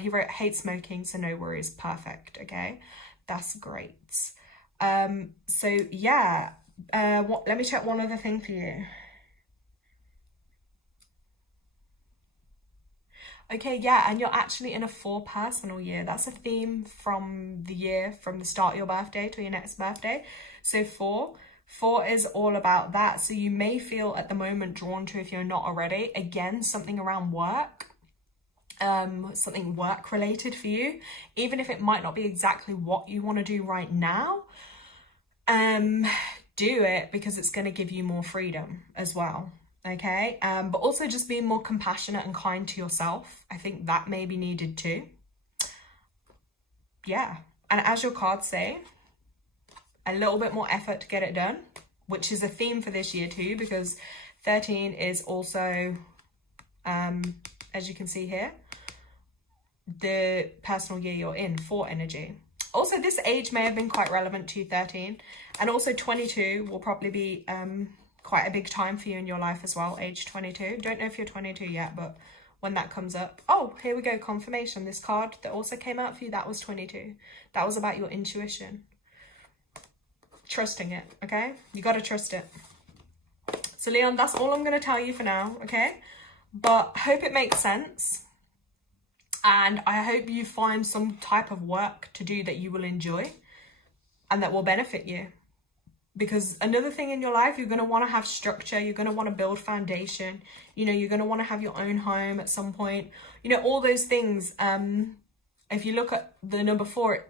He wrote, hate smoking, so no worries, perfect, okay? That's great. So yeah, let me check one other thing for you. Okay, yeah, and you're actually in a 4 personal year. That's a theme from the year, from the start of your birthday to your next birthday. So 4 is all about that. So you may feel at the moment drawn to, if you're not already, again, something around work, something work related for you, even if it might not be exactly what you want to do right now. Do it because it's going to give you more freedom as well. Okay, but also just being more compassionate and kind to yourself. I think that may be needed too. Yeah, and as your cards say, a little bit more effort to get it done, which is a theme for this year too, because 13 is also, as you can see here, the personal year you're in, 4 energy. Also, this age may have been quite relevant to 13, and also 22 will probably be quite a big time for you in your life as well, age 22. Don't know if you're 22 yet, but when that comes up, oh, here we go, confirmation. This card that also came out for you, that was 22. That was about your intuition. Trusting it, okay? You got to trust it. So Leon, that's all I'm going to tell you for now, okay? But hope it makes sense. And I hope you find some type of work to do that you will enjoy and that will benefit you. Because another thing in your life, you're going to want to have structure. You're going to want to build foundation. You're going to want to have your own home at some point. All those things. If you look at the number 4,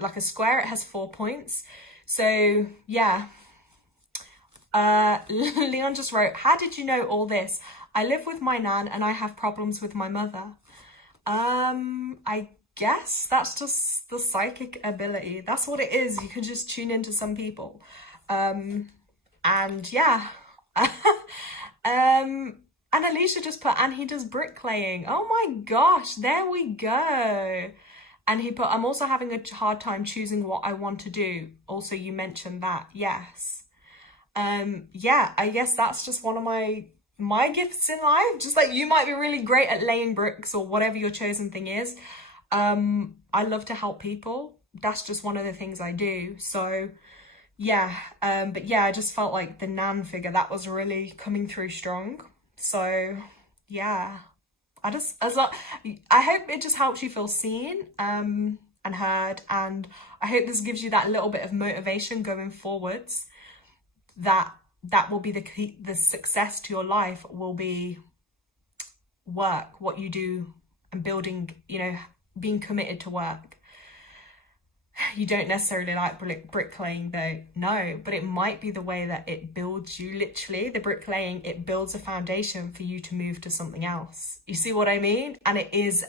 like a square, it has 4 points. So yeah. Leon just wrote, how did you know all this? I live with my nan and I have problems with my mother. I guess that's just the psychic ability. That's what it is. You can just tune into some people. And yeah. And Alicia just put, and he does bricklaying. Oh my gosh, there we go. And he put, I'm also having a hard time choosing what I want to do. Also, you mentioned that. Yes. Yeah, I guess that's just one of my gifts in life. Just like you might be really great at laying bricks or whatever your chosen thing is. I love to help people. That's just one of the things I do. So yeah, but yeah, I just felt like the Nan figure, that was really coming through strong. So yeah, I hope it just helps you feel seen and heard, and I hope this gives you that little bit of motivation going forwards, that will be the key. The success to your life will be work, what you do, and building, you know, being committed to work. You don't necessarily like bricklaying though, no, but it might be the way that it builds you. Literally, the bricklaying, it builds a foundation for you to move to something else. You see what I mean? And it is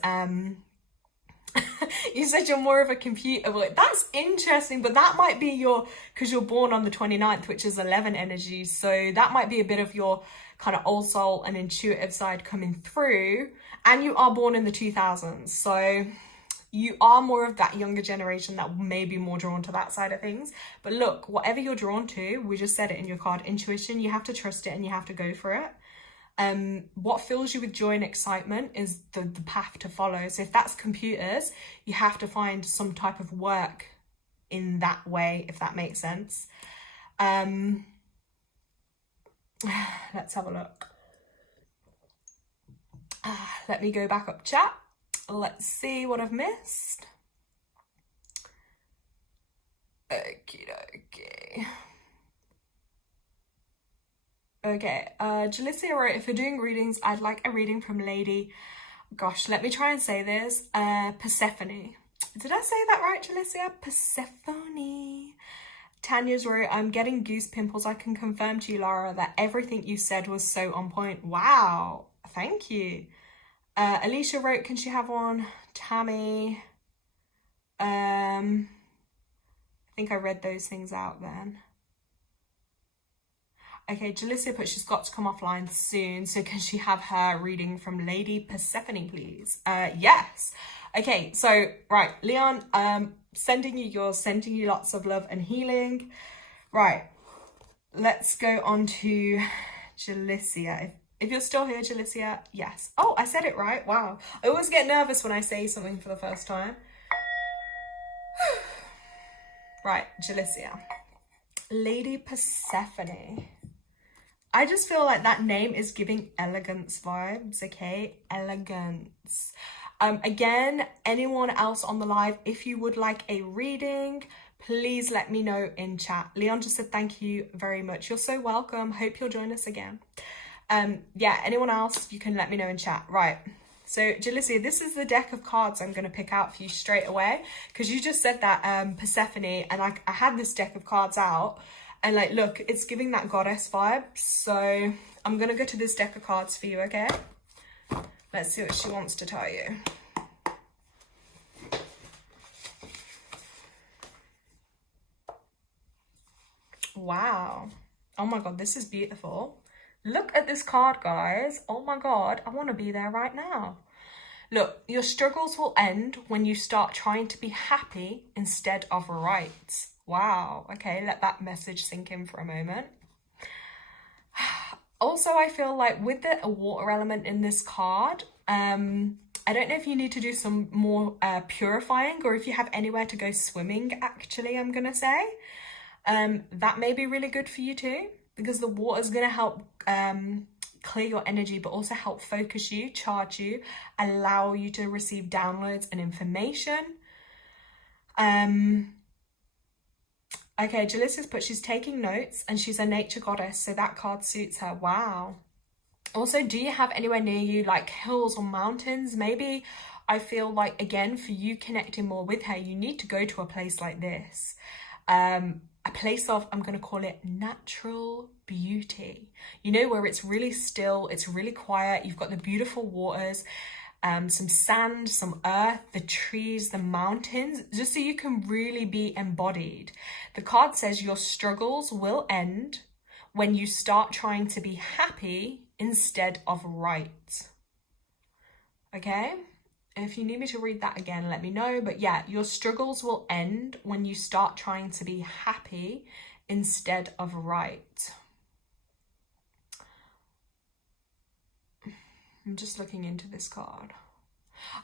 you said you're more of a computer. Well, that's interesting, but that might be your, because you're born on the 29th, which is 11 energy, so that might be a bit of your kind of old soul and intuitive side coming through. And you are born in the 2000s, so you are more of that younger generation that may be more drawn to that side of things. But look, whatever you're drawn to, we just said it in your card, intuition, you have to trust it and you have to go for it. What fills you with joy and excitement is the path to follow. So if that's computers, you have to find some type of work in that way, if that makes sense. Let's have a look. Let me go back up chat. Let's see what I've missed. Okay. Okay, Jalicia wrote, if you're doing readings, I'd like a reading from Lady, gosh, let me try and say this, Persephone. Did I say that right, Jalicia? Persephone. Tanya's wrote, I'm getting goose pimples. I can confirm to you, Lara, that everything you said was so on point. Wow, thank you. Alicia wrote, can she have one? Tammy. I think I read those things out then. Okay, Jalicia put, she's got to come offline soon, so can she have her reading from Lady Persephone, please? Yes. Okay, so, right, Leon, sending you yours, sending you lots of love and healing. Right, let's go on to Jalicia. If you're still here, Jalicia, yes. Oh, I said it right, wow. I always get nervous when I say something for the first time. Right, Jalicia. Lady Persephone. I just feel like that name is giving elegance vibes, okay? Elegance. Again, anyone else on the live, if you would like a reading, please let me know in chat. Leon just said thank you very much. You're so welcome. Hope you'll join us again. Yeah, anyone else, you can let me know in chat. Right. So, Jalicia, this is the deck of cards I'm going to pick out for you straight away, because you just said that Persephone, and I had this deck of cards out. And like, look, it's giving that goddess vibe. So I'm going to go to this deck of cards for you, okay? Let's see what she wants to tell you. Wow. Oh my God, this is beautiful. Look at this card, guys. Oh my God, I want to be there right now. Look, your struggles will end when you start trying to be happy instead of right. Wow, okay, let that message sink in for a moment. Also, I feel like with the water element in this card, I don't know if you need to do some more purifying, or if you have anywhere to go swimming, actually, I'm going to say. That may be really good for you too, because the water is going to help clear your energy, but also help focus you, charge you, allow you to receive downloads and information. Okay, Jalicia's put, she's taking notes and she's a nature goddess, so that card suits her. Wow. Also, do you have anywhere near you, like hills or mountains? Maybe I feel like, again, for you connecting more with her, you need to go to a place like this. A place of, I'm going to call it natural beauty. You know, where it's really still, it's really quiet, you've got the beautiful waters. some sand, some earth, the trees, the mountains, just so you can really be embodied. The card says your struggles will end when you start trying to be happy instead of right. Okay? If you need me to read that again, let me know. But yeah, your struggles will end when you start trying to be happy instead of right. I'm just looking into this card.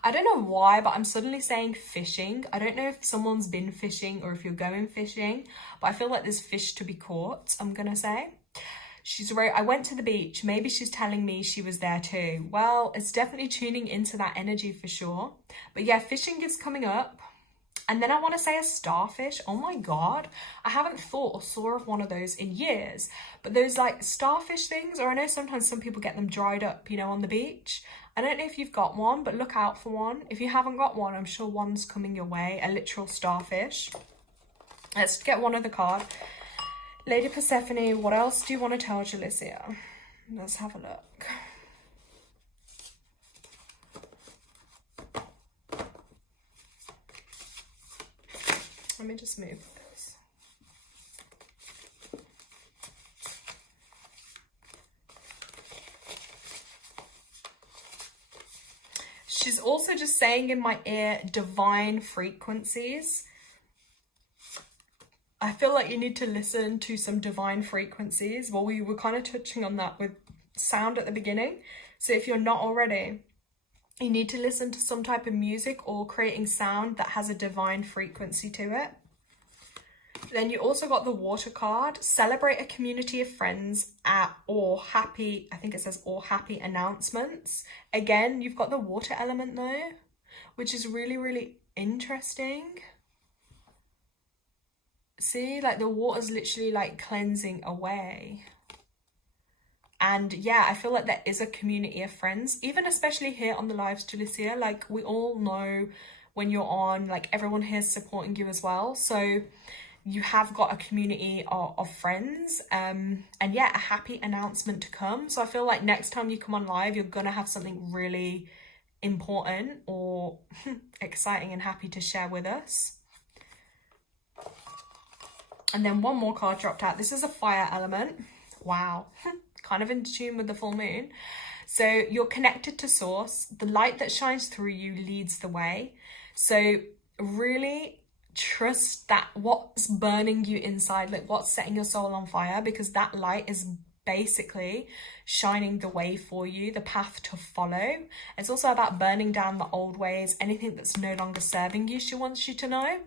I don't know why, but I'm suddenly saying fishing. I don't know if someone's been fishing or if you're going fishing, but I feel like there's fish to be caught, I'm gonna say. She's right. I went to the beach. Maybe she's telling me she was there too. Well, it's definitely tuning into that energy for sure. But yeah, fishing is coming up. And then I want to say a starfish. Oh my God. I haven't thought or saw of one of those in years. But those like starfish things, or I know sometimes some people get them dried up, you know, on the beach. I don't know if you've got one, but look out for one. If you haven't got one, I'm sure one's coming your way. A literal starfish. Let's get one other card. Lady Persephone, what else do you want to tell Jalicia? Let's have a look. Let me just move this. She's also just saying in my ear, divine frequencies. I feel like you need to listen to some divine frequencies. Well, we were kind of touching on that with sound at the beginning. So if you're not already, you need to listen to some type of music or creating sound that has a divine frequency to it. Then you also got the water card. Celebrate a community of friends or happy, I think it says or happy announcements. Again, you've got the water element though, which is really, really interesting. See, like the water's literally like cleansing away. And yeah, I feel like there is a community of friends, even especially here on the lives, Jalicia. Like we all know when you're on, like everyone here is supporting you as well. So you have got a community of friends. And yeah, a happy announcement to come. So I feel like next time you come on live, you're going to have something really important or exciting and happy to share with us. And then one more card dropped out. This is a fire element. Wow. Kind of in tune with the full moon. So you're connected to source. The light that shines through you leads the way. So really trust that what's burning you inside, like what's setting your soul on fire, because that light is basically shining the way for you, the path to follow. It's also about burning down the old ways, anything that's no longer serving you, she wants you to know.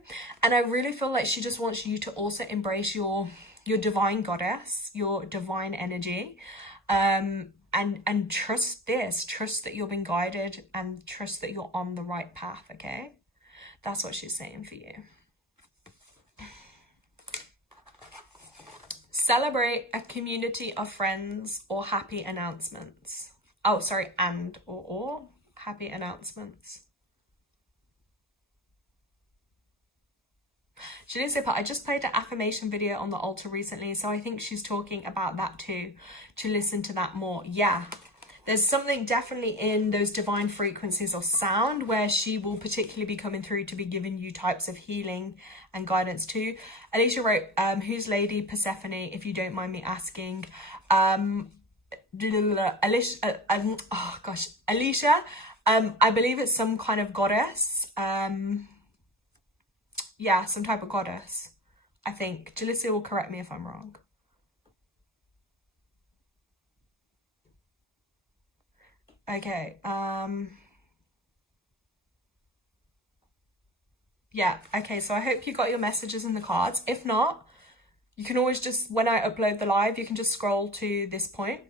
And I really feel like she just wants you to also embrace your divine goddess, your divine energy, and trust this, trust that you're being guided and trust that you're on the right path. Okay, that's what she's saying for you. Celebrate a community of friends or happy announcements. Oh, sorry, and or happy announcements. She didn't say, but I just played an affirmation video on the altar recently, so I think she's talking about that too, to listen to that more. Yeah, there's something definitely in those divine frequencies or sound where she will particularly be coming through to be giving you types of healing and guidance too. Alicia wrote, who's Lady Persephone, if you don't mind me asking? Alicia, oh gosh, Alicia, I believe it's some kind of goddess. Yeah, some type of goddess, I think. Jalicia will correct me if I'm wrong. Okay, yeah, okay, so I hope you got your messages in the cards. If not, you can always just, when I upload the live, you can just scroll to this point.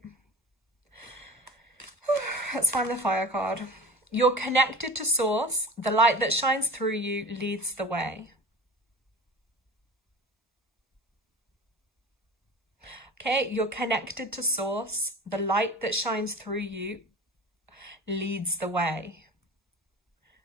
Let's find the fire card. You're connected to source. The light that shines through you leads the way. Okay, you're connected to source. The light that shines through you leads the way.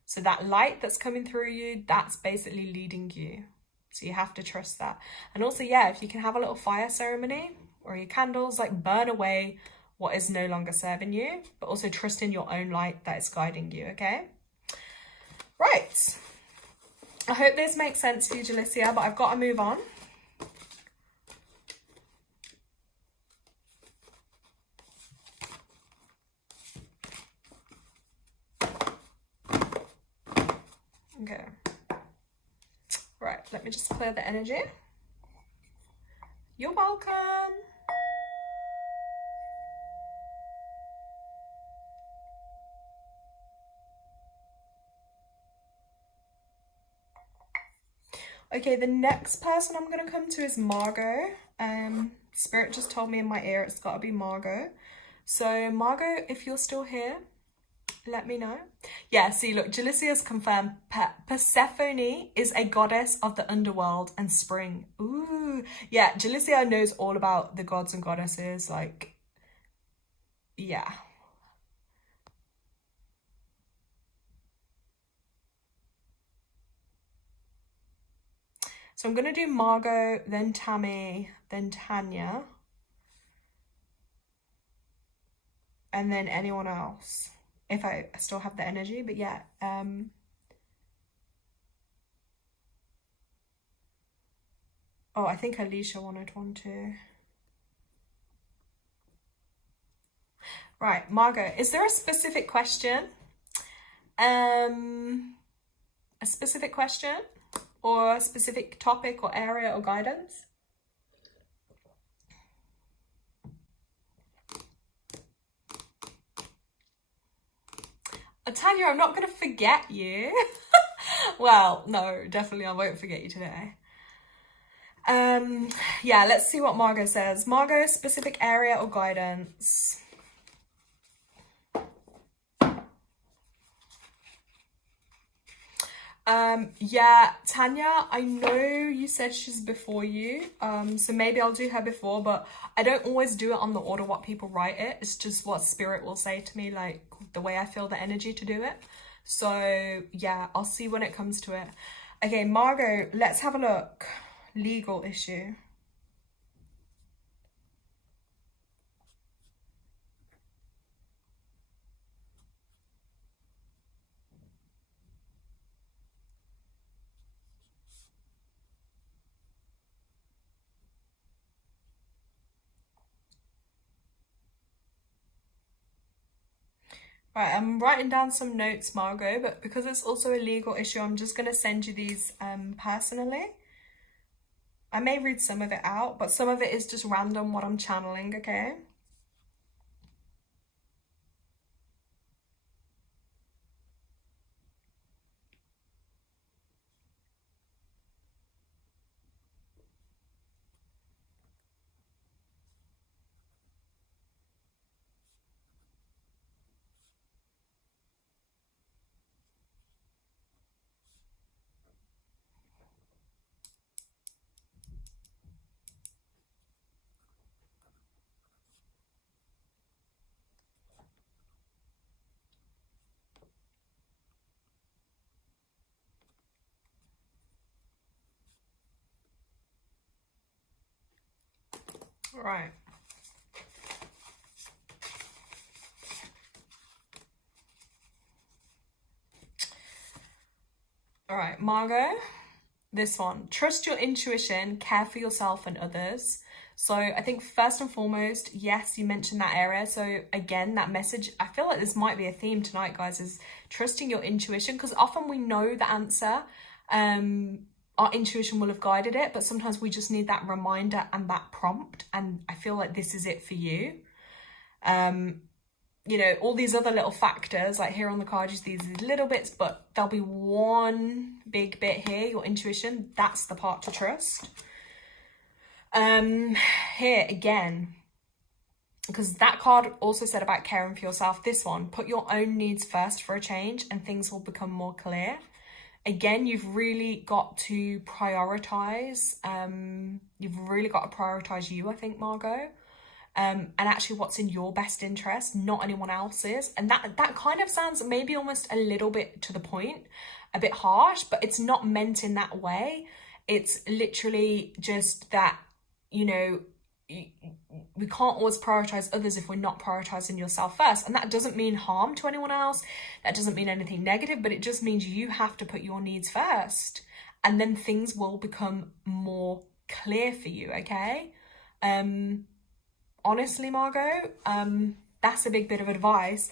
So that light that's coming through you, that's basically leading you. So you have to trust that. And also, yeah, if you can have a little fire ceremony or your candles, like burn away what is no longer serving you, but also trust in your own light that is guiding you, okay? Right. I hope this makes sense for you, Jalicia, but I've got to move on. Okay. Right, let me just clear the energy. You're welcome. Okay, the next person I'm going to come to is Margot. Spirit just told me in my ear it's got to be Margot. So Margot, if you're still here, let me know. Yeah, see, look, Jalicia's confirmed Persephone is a goddess of the underworld and spring. Ooh, yeah, Jalicia knows all about the gods and goddesses, like, yeah. So I'm going to do Margot, then Tammy, then Tanya. And then anyone else, if I still have the energy, but yeah. Oh, I think Alicia wanted one too. Right, Margot, is there a specific question? A specific question? Or a specific topic or area or guidance? Tanya, I'm not going to forget you. Well, no, definitely I won't forget you today. Yeah, let's see what Margot says. Margot, specific area or guidance? Yeah, Tanya, I know you said she's before you, so maybe I'll do her before, but I don't always do it on the order what people write it. It's just what spirit will say to me, like the way I feel the energy to do it. So yeah, I'll see when it comes to it. Okay, Margot, let's have a look. Legal issue. Right, I'm writing down some notes, Margot, but because it's also a legal issue, I'm just going to send you these personally. I may read some of it out, but some of it is just random what I'm channeling, okay? Right. All right, Margot, this one. Trust your intuition, care for yourself and others. So I think first and foremost, yes, you mentioned that area. So again, that message, I feel like this might be a theme tonight, guys, is trusting your intuition, because often we know the answer. Our intuition will have guided it, but sometimes we just need that reminder and that prompt. And I feel like this is it for you. You know, all these other little factors, like here on the card, just these little bits, but there'll be one big bit here, your intuition. That's the part to trust. Here again, because that card also said about caring for yourself. This one, put your own needs first for a change and things will become more clear. Again, you've really got to prioritize. You've really got to prioritize you, I think, Margot. And actually what's in your best interest, not anyone else's. And that kind of sounds maybe almost a little bit to the point, a bit harsh, but it's not meant in that way. It's literally just that, you know, we can't always prioritize others if we're not prioritizing yourself first. And that doesn't mean harm to anyone else. That doesn't mean anything negative, but it just means you have to put your needs first. And then things will become more clear for you, okay? Honestly, Margot, that's a big bit of advice.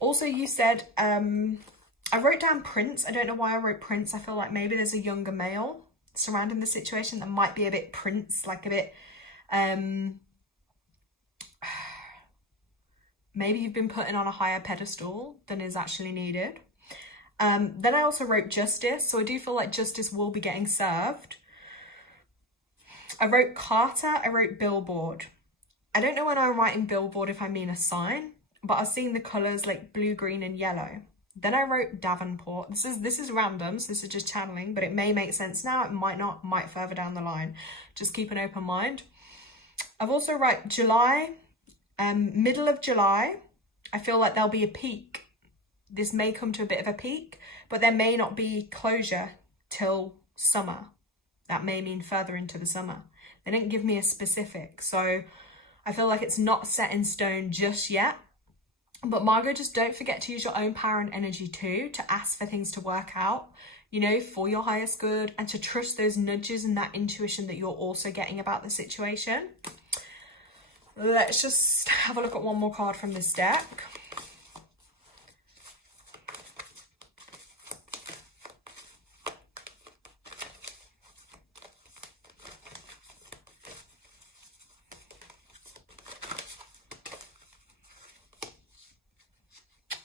Also, you said, I wrote down Prince. I don't know why I wrote Prince. I feel like maybe there's a younger male surrounding the situation that might be a bit Prince, like a bit, maybe you've been putting on a higher pedestal than is actually needed. Then I also wrote Justice. So I do feel like justice will be getting served. I wrote Carter. I wrote Billboard. I don't know when I'm writing Billboard if I mean a sign, but I've seen the colours like blue, green and yellow. Then I wrote Davenport. This is random, so this is just channeling, but it may make sense now. It might not, might further down the line. Just keep an open mind. I've also write July, middle of July. I feel like there'll be a peak. This may come to a bit of a peak, but there may not be closure till summer. That may mean further into the summer. They didn't give me a specific, so I feel like it's not set in stone just yet. But Margot, just don't forget to use your own power and energy too, to ask for things to work out, you know, for your highest good, and to trust those nudges and that intuition that you're also getting about the situation. Let's just have a look at one more card from this deck.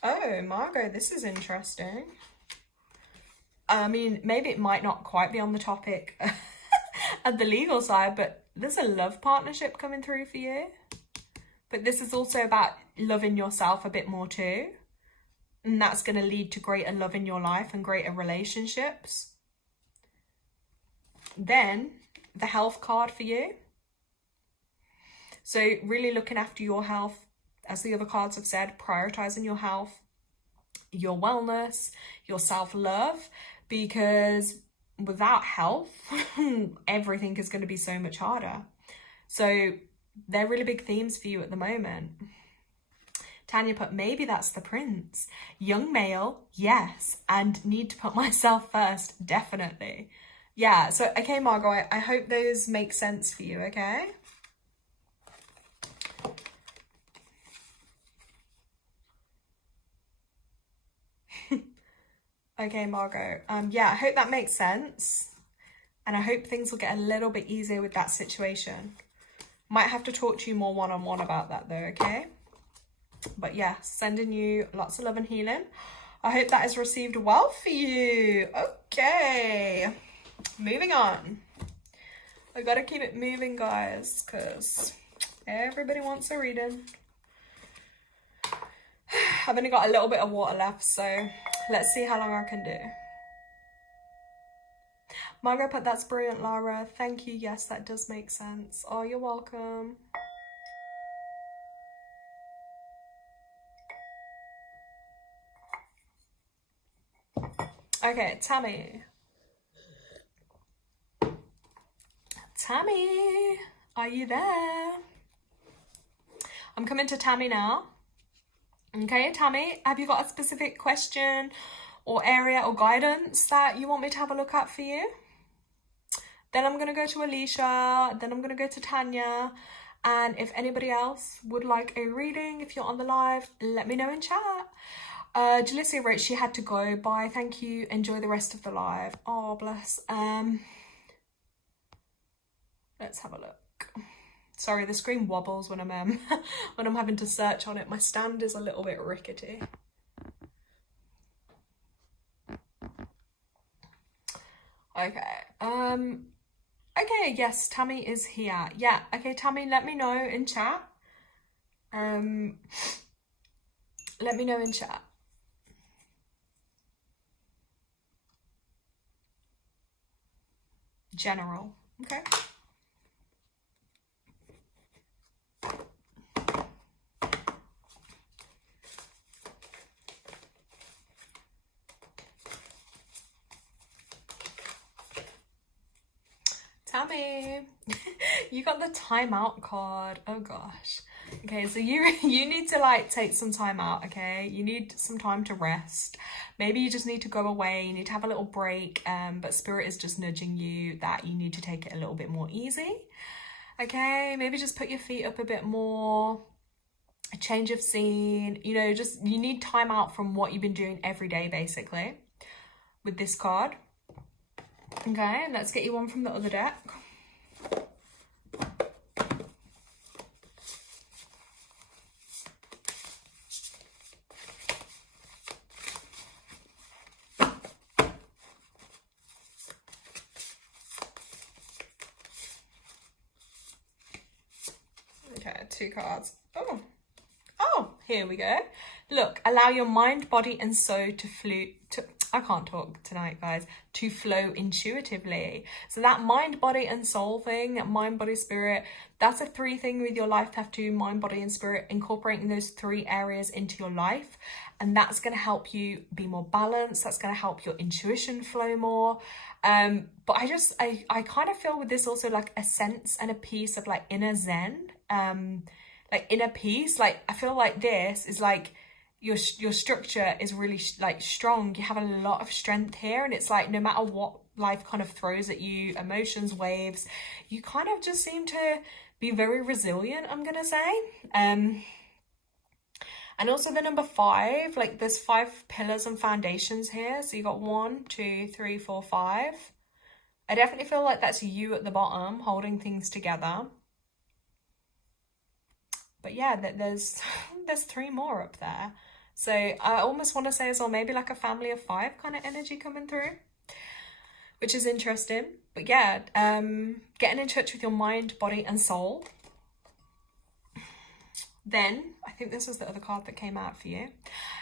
Oh, Margot, this is interesting. I mean, maybe it might not quite be on the topic at the legal side, but there's a love partnership coming through for you. But this is also about loving yourself a bit more too. And that's going to lead to greater love in your life and greater relationships. Then, the health card for you. So really looking after your health, as the other cards have said, prioritizing your health, your wellness, your self-love, because without health, everything is going to be so much harder. So they're really big themes for you at the moment. Tanya put, maybe that's the Prince. Young male, yes, and need to put myself first, definitely. Yeah, so, okay, Margot, I hope those make sense for you, okay? Okay, Margot. Yeah, I hope that makes sense. And I hope things will get a little bit easier with that situation. Might have to talk to you more one-on-one about that though, okay? But yeah, sending you lots of love and healing. I hope that is received well for you. Okay, moving on. I gotta keep it moving, guys, because everybody wants a reading. I've only got a little bit of water left, so let's see how long I can do. Margaret put, that's brilliant, Lara. Thank you. Yes, that does make sense. Oh, you're welcome. Okay, Tammy. Tammy, are you there? I'm coming to Tammy now. Okay, Tammy, have you got a specific question or area or guidance that you want me to have a look at for you? Then I'm going to go to Alicia, then I'm going to go to Tanya, and if anybody else would like a reading, if you're on the live, let me know in chat. Jalicia wrote she had to go. Bye, thank you, enjoy the rest of the live. Oh, bless. Let's have a look. Sorry, the screen wobbles when I'm when I'm having to search on it. My stand is a little bit rickety. Okay. Okay, yes, Tammy is here. Yeah, okay, Tammy, let me know in chat. Let me know in chat. General, okay. Tammy, You got the timeout card. Oh gosh. Okay, so you need to like take some time out, okay? You need some time to rest. Maybe you just need to go away, you need to have a little break, but Spirit is just nudging you that you need to take it a little bit more easy. Okay, maybe just put your feet up a bit more, a change of scene, you know, just you need time out from what you've been doing every day basically with this card. Okay, let's get you one from the other deck. Okay, 2 cards. Oh, here we go. Look, allow your mind, body, and soul to I can't talk tonight, guys, to flow intuitively. So that mind, body, and soul thing, mind, body, spirit, that's a 3 thing with your life tattoo, mind, body, and spirit, incorporating those 3 areas into your life. And that's going to help you be more balanced. That's going to help your intuition flow more. But I kind of feel with this also like a sense and a piece of like inner zen, like inner peace. Like I feel like this is like your structure is really like strong. You have a lot of strength here, and it's like no matter what life kind of throws at you, emotions, waves, you kind of just seem to be very resilient, I'm gonna say. And also the number 5, like there's 5 pillars and foundations here. So you got 1, 2, 3, 4, 5. I definitely feel like that's you at the bottom holding things together. But yeah, there's 3 more up there. So I almost want to say as well, maybe like a family of 5 kind of energy coming through, which is interesting. But yeah, getting in touch with your mind, body, and soul. Then, I think this was the other card that came out for you.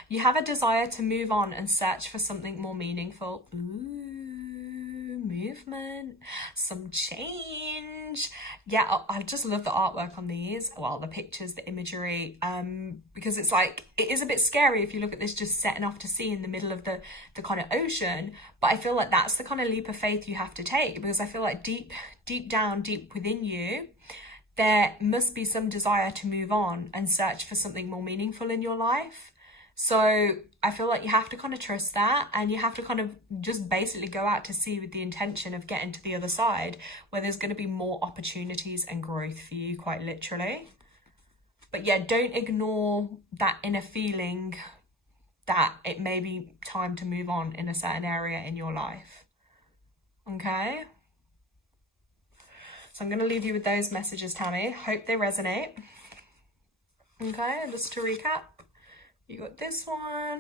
You have a desire to move on and search for something more meaningful. Ooh, movement, some change. Yeah, I just love the artwork on these. Well, the pictures, the imagery, because it's like, it is a bit scary if you look at this just setting off to sea in the middle of the kind of ocean. But I feel like that's the kind of leap of faith you have to take, because I feel like deep down, deep within you, there must be some desire to move on and search for something more meaningful in your life. So I feel like you have to kind of trust that, and you have to kind of just basically go out to sea with the intention of getting to the other side, where there's going to be more opportunities and growth for you, quite literally. But yeah, don't ignore that inner feeling that it may be time to move on in a certain area in your life. Okay? So I'm going to leave you with those messages, Tammy. Hope they resonate. Okay, and just to recap, you got this one,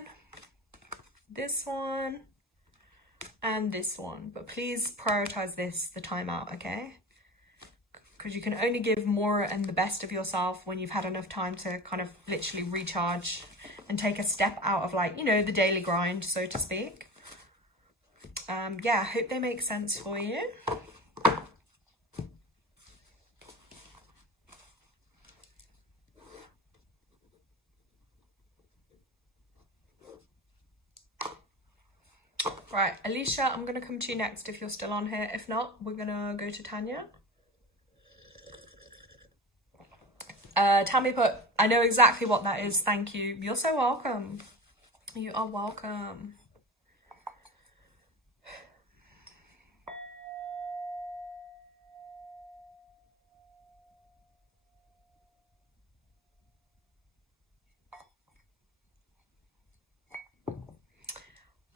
and this one. But please prioritize the timeout, okay? Because you can only give more and the best of yourself when you've had enough time to kind of literally recharge and take a step out of, like, you know, the daily grind, so to speak. Yeah, I hope they make sense for you. Right, Alicia, I'm going to come to you next if you're still on here. If not, we're going to go to Tanya. Tammy put, I know exactly what that is. Thank you. You're so welcome. You are welcome.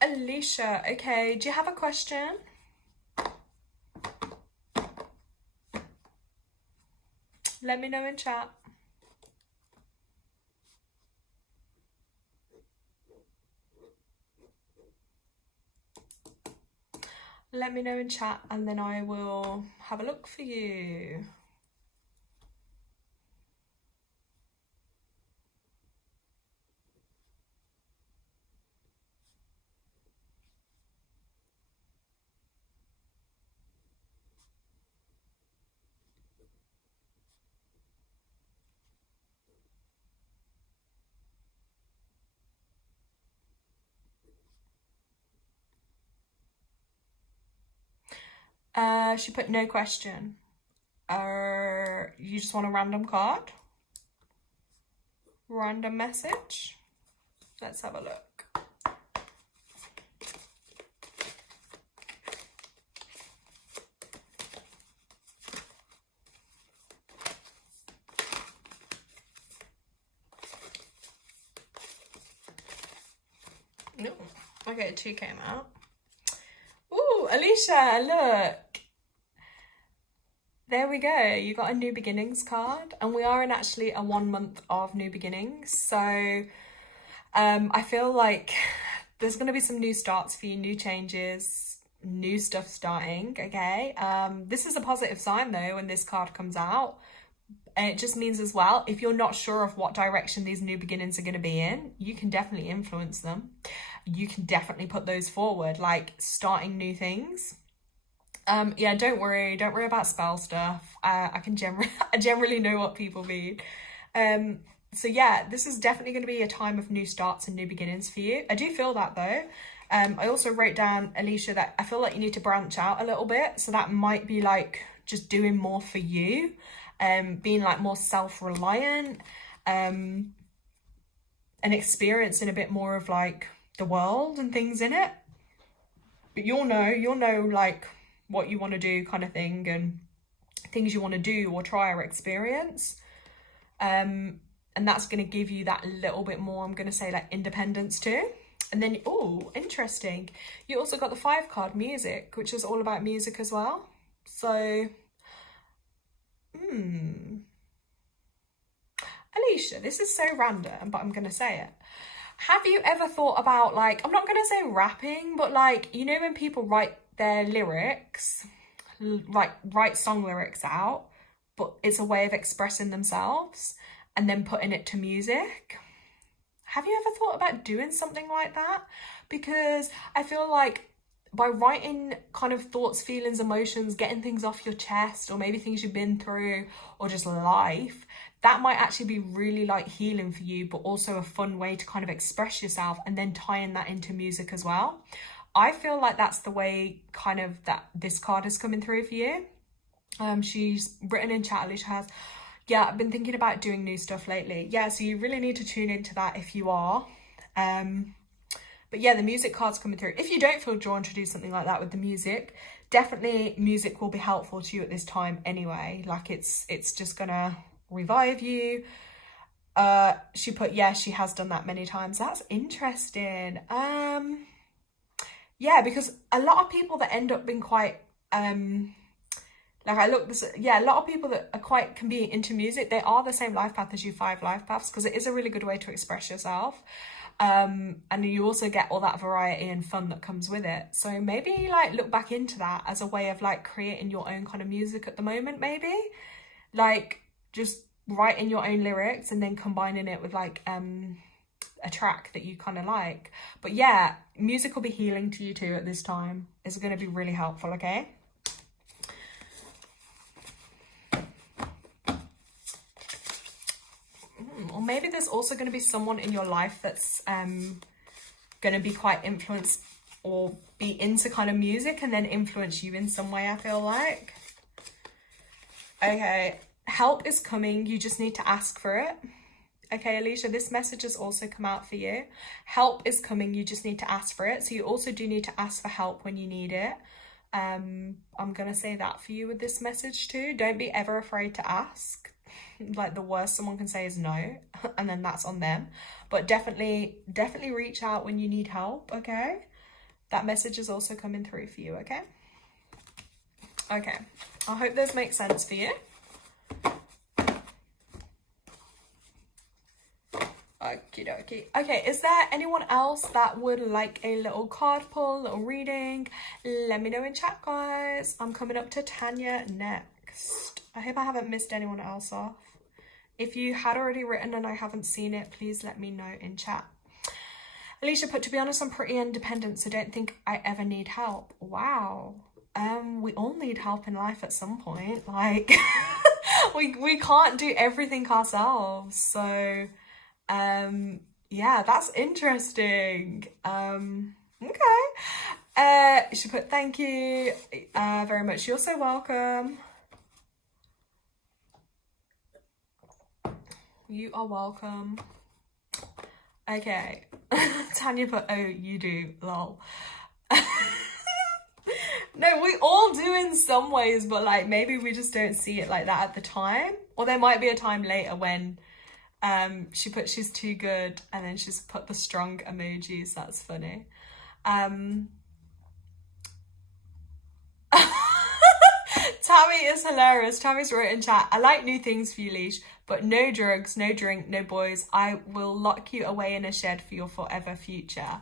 Alicia, okay, do you have a question? Let me know in chat. Let me know in chat, and then I will have a look for you. She put no question. You just want a random card? Random message? Let's have a look. No. Okay, 2 came out. Ooh, Alicia, look. There we go. You got a new beginnings card, and we are in actually a 1 month of new beginnings. So I feel like there's going to be some new starts for you, new changes, new stuff starting, okay? This is a positive sign though when this card comes out. And it just means as well, if you're not sure of what direction these new beginnings are going to be in, you can definitely influence them. You can definitely put those forward, like starting new things. Yeah, don't worry about spell stuff. I generally know what people mean. So yeah, this is definitely going to be a time of new starts and new beginnings for you. I do feel that though. I also wrote down, Alicia, that I feel like you need to branch out a little bit. So that might be like just doing more for you, being like more self-reliant, and experiencing a bit more of like the world and things in it. But you'll know like what you want to do kind of thing, and things you want to do or try or experience. And that's going to give you that little bit more, I'm going to say, like independence too. And then, oh, interesting. You also got the 5 card music, which is all about music as well. So, Alicia, this is so random, but I'm going to say it. Have you ever thought about, like, I'm not going to say rapping, but like, you know, when people write their lyrics, like write song lyrics out, but it's a way of expressing themselves and then putting it to music? Have you ever thought about doing something like that? Because I feel like by writing kind of thoughts, feelings, emotions, getting things off your chest, or maybe things you've been through, or just life, that might actually be really like healing for you, but also a fun way to kind of express yourself, and then tying that into music as well. I feel like that's the way kind of that this card is coming through for you. She's written in chat, Alicia has, yeah, I've been thinking about doing new stuff lately. Yeah, so you really need to tune into that if you are. But yeah, the music card's coming through. If you don't feel drawn to do something like that with the music, definitely music will be helpful to you at this time anyway. Like it's just gonna revive you. She put, yeah, she has done that many times. That's interesting. Yeah, because a lot of people that end up being quite like I look this, yeah, a lot of people that are quite can be into music, they are the same life path as you, 5 life paths, because it is a really good way to express yourself. And you also get all that variety and fun that comes with it. So maybe like look back into that as a way of like creating your own kind of music at the moment, maybe like just writing your own lyrics and then combining it with like a track that you kind of like. But yeah, music will be healing to you too at this time. It's going to be really helpful, okay? Or maybe there's also going to be someone in your life that's going to be quite influenced or be into kind of music and then influence you in some way, I feel like. Okay, help is coming. You just need to ask for it. Okay, Alicia, this message has also come out for you. Help is coming. You just need to ask for it. So you also do need to ask for help when you need it. I'm going to say that for you with this message too. Don't be ever afraid to ask. Like the worst someone can say is no, and then that's on them. But definitely reach out when you need help, okay? That message is also coming through for you, okay? Okay, I hope those make sense for you. Okie dokie. Okay, is there anyone else that would like a little card pull, little reading? Let me know in chat, guys. I'm coming up to Tanya next. I hope I haven't missed anyone else off. If you had already written and I haven't seen it, please let me know in chat. Alicia put, to be honest, I'm pretty independent, so don't think I ever need help. Wow. We all need help in life at some point. Like, we can't do everything ourselves. So, yeah, that's interesting. Okay. She put, thank you very much. You're so welcome. You are welcome. Okay. Tanya put, oh, you do, lol. No, we all do in some ways, but like maybe we just don't see it like that at the time. Or there might be a time later when she put she's too good and then she's put the strong emojis. That's funny. Tammy is hilarious. Tammy's wrote in chat, I like new things for you, Leash, but no drugs, no drink, no boys. I will lock you away in a shed for your forever future.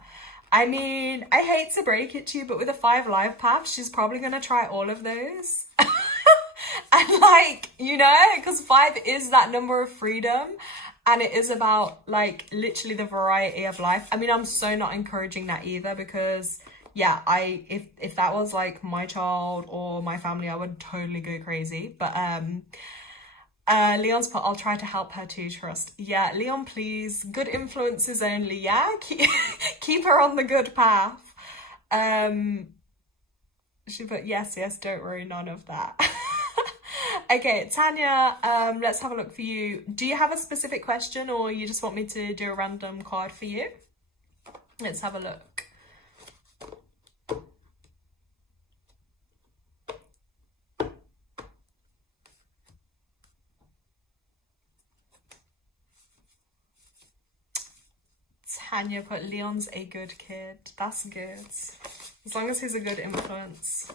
I mean, I hate to break it to you, but with a 5 live path, she's probably going to try all of those. And like, you know, because 5 is that number of freedom. And it is about like literally the variety of life. I mean, I'm so not encouraging that either because yeah, if that was like my child or my family, I would totally go crazy. But Leon's put, I'll try to help her too, trust. Yeah, Leon, please. Good influences only, yeah? Keep her on the good path. She put, yes, don't worry, none of that. Okay, Tanya, let's have a look for you. Do you have a specific question or you just want me to do a random card for you? Let's have a look. Tanya put, Leon's a good kid. That's good. As long as he's a good influence.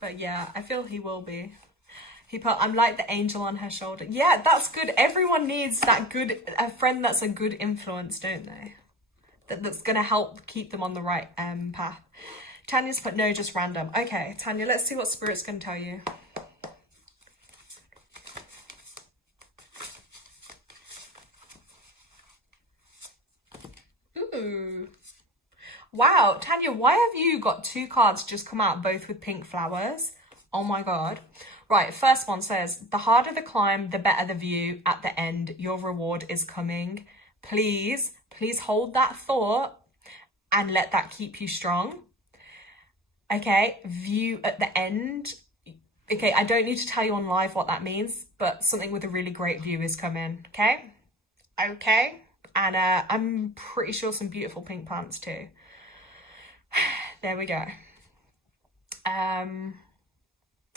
But yeah, I feel he will be. He put, I'm like the angel on her shoulder. Yeah, that's good. Everyone needs that good, a friend that's a good influence, don't they? That's going to help keep them on the right path. Tanya's put, no, just random. Okay, Tanya, let's see what Spirit's going to tell you. Ooh. Wow, Tanya, why have you got 2 cards just come out, both with pink flowers? Oh my God. Right, first one says, the harder the climb, the better the view. At the end, your reward is coming. Please hold that thought and let that keep you strong. Okay, view at the end. Okay, I don't need to tell you on live what that means, but something with a really great view is coming, okay? Okay, and I'm pretty sure some beautiful pink plants too. There we go.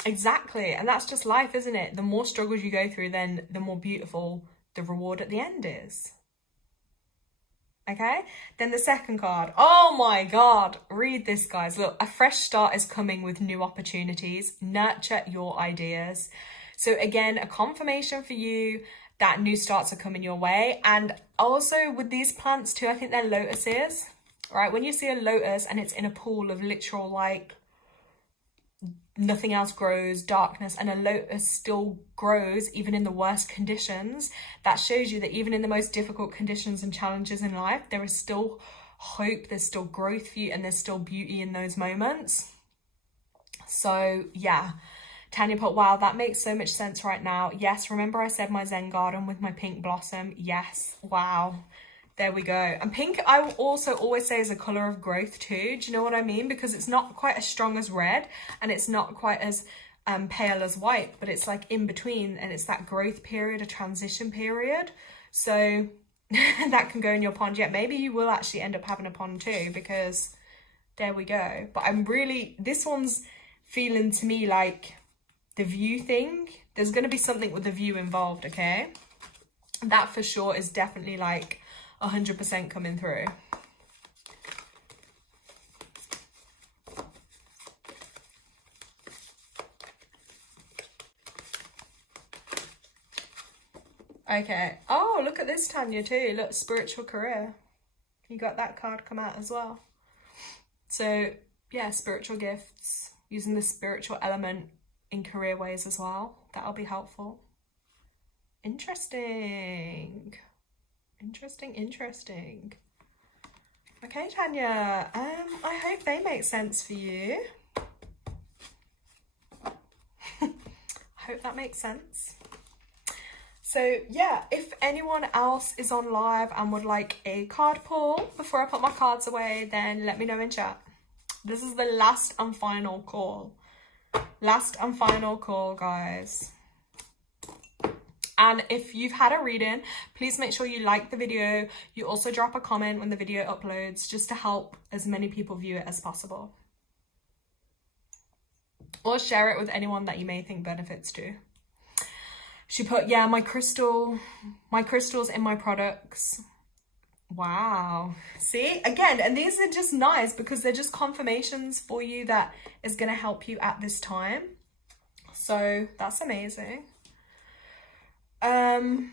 Exactly, and that's just life, isn't it? The more struggles you go through, then the more beautiful the reward at the end is. Okay, then the second card. Oh my God, read this, guys. Look, a fresh start is coming with new opportunities. Nurture your ideas. So again, a confirmation for you that new starts are coming your way. And also with these plants too, I think they're lotuses, right? When you see a lotus and it's in a pool of literal like nothing else grows, darkness, and a lotus still grows even in the worst conditions, that shows you that even in the most difficult conditions and challenges in life, there is still hope, there's still growth for you, and there's still beauty in those moments. So yeah, Tanya put, wow, that makes so much sense right now. Yes, remember I said my Zen garden with my pink blossom? Yes, wow. There we go. And pink, I will also always say, is a colour of growth too. Do you know what I mean? Because it's not quite as strong as red and it's not quite as pale as white, but it's like in between, and it's that growth period, a transition period. So that can go in your pond. Yeah, maybe you will actually end up having a pond too, because there we go. But I'm really, this one's feeling to me like the view thing. There's going to be something with the view involved, okay? That for sure is definitely like 100% coming through. Okay. Oh, look at this, Tanya, too. Look, spiritual career. You got that card come out as well. So, yeah, spiritual gifts. Using the spiritual element in career ways as well. That'll be helpful. Interesting. Interesting. Okay, Tanya. I hope they make sense for you. I hope that makes sense. So yeah, if anyone else is on live and would like a card pull before I put my cards away, then let me know in chat. This is the last and final call. Last and final call, guys. And if you've had a reading, please make sure you like the video. You also drop a comment when the video uploads, just to help as many people view it as possible. Or share it with anyone that you may think benefits to. She put, yeah, my crystals in my products. Wow. See, again, and these are just nice because they're just confirmations for you that is going to help you at this time. So that's amazing. Alicia,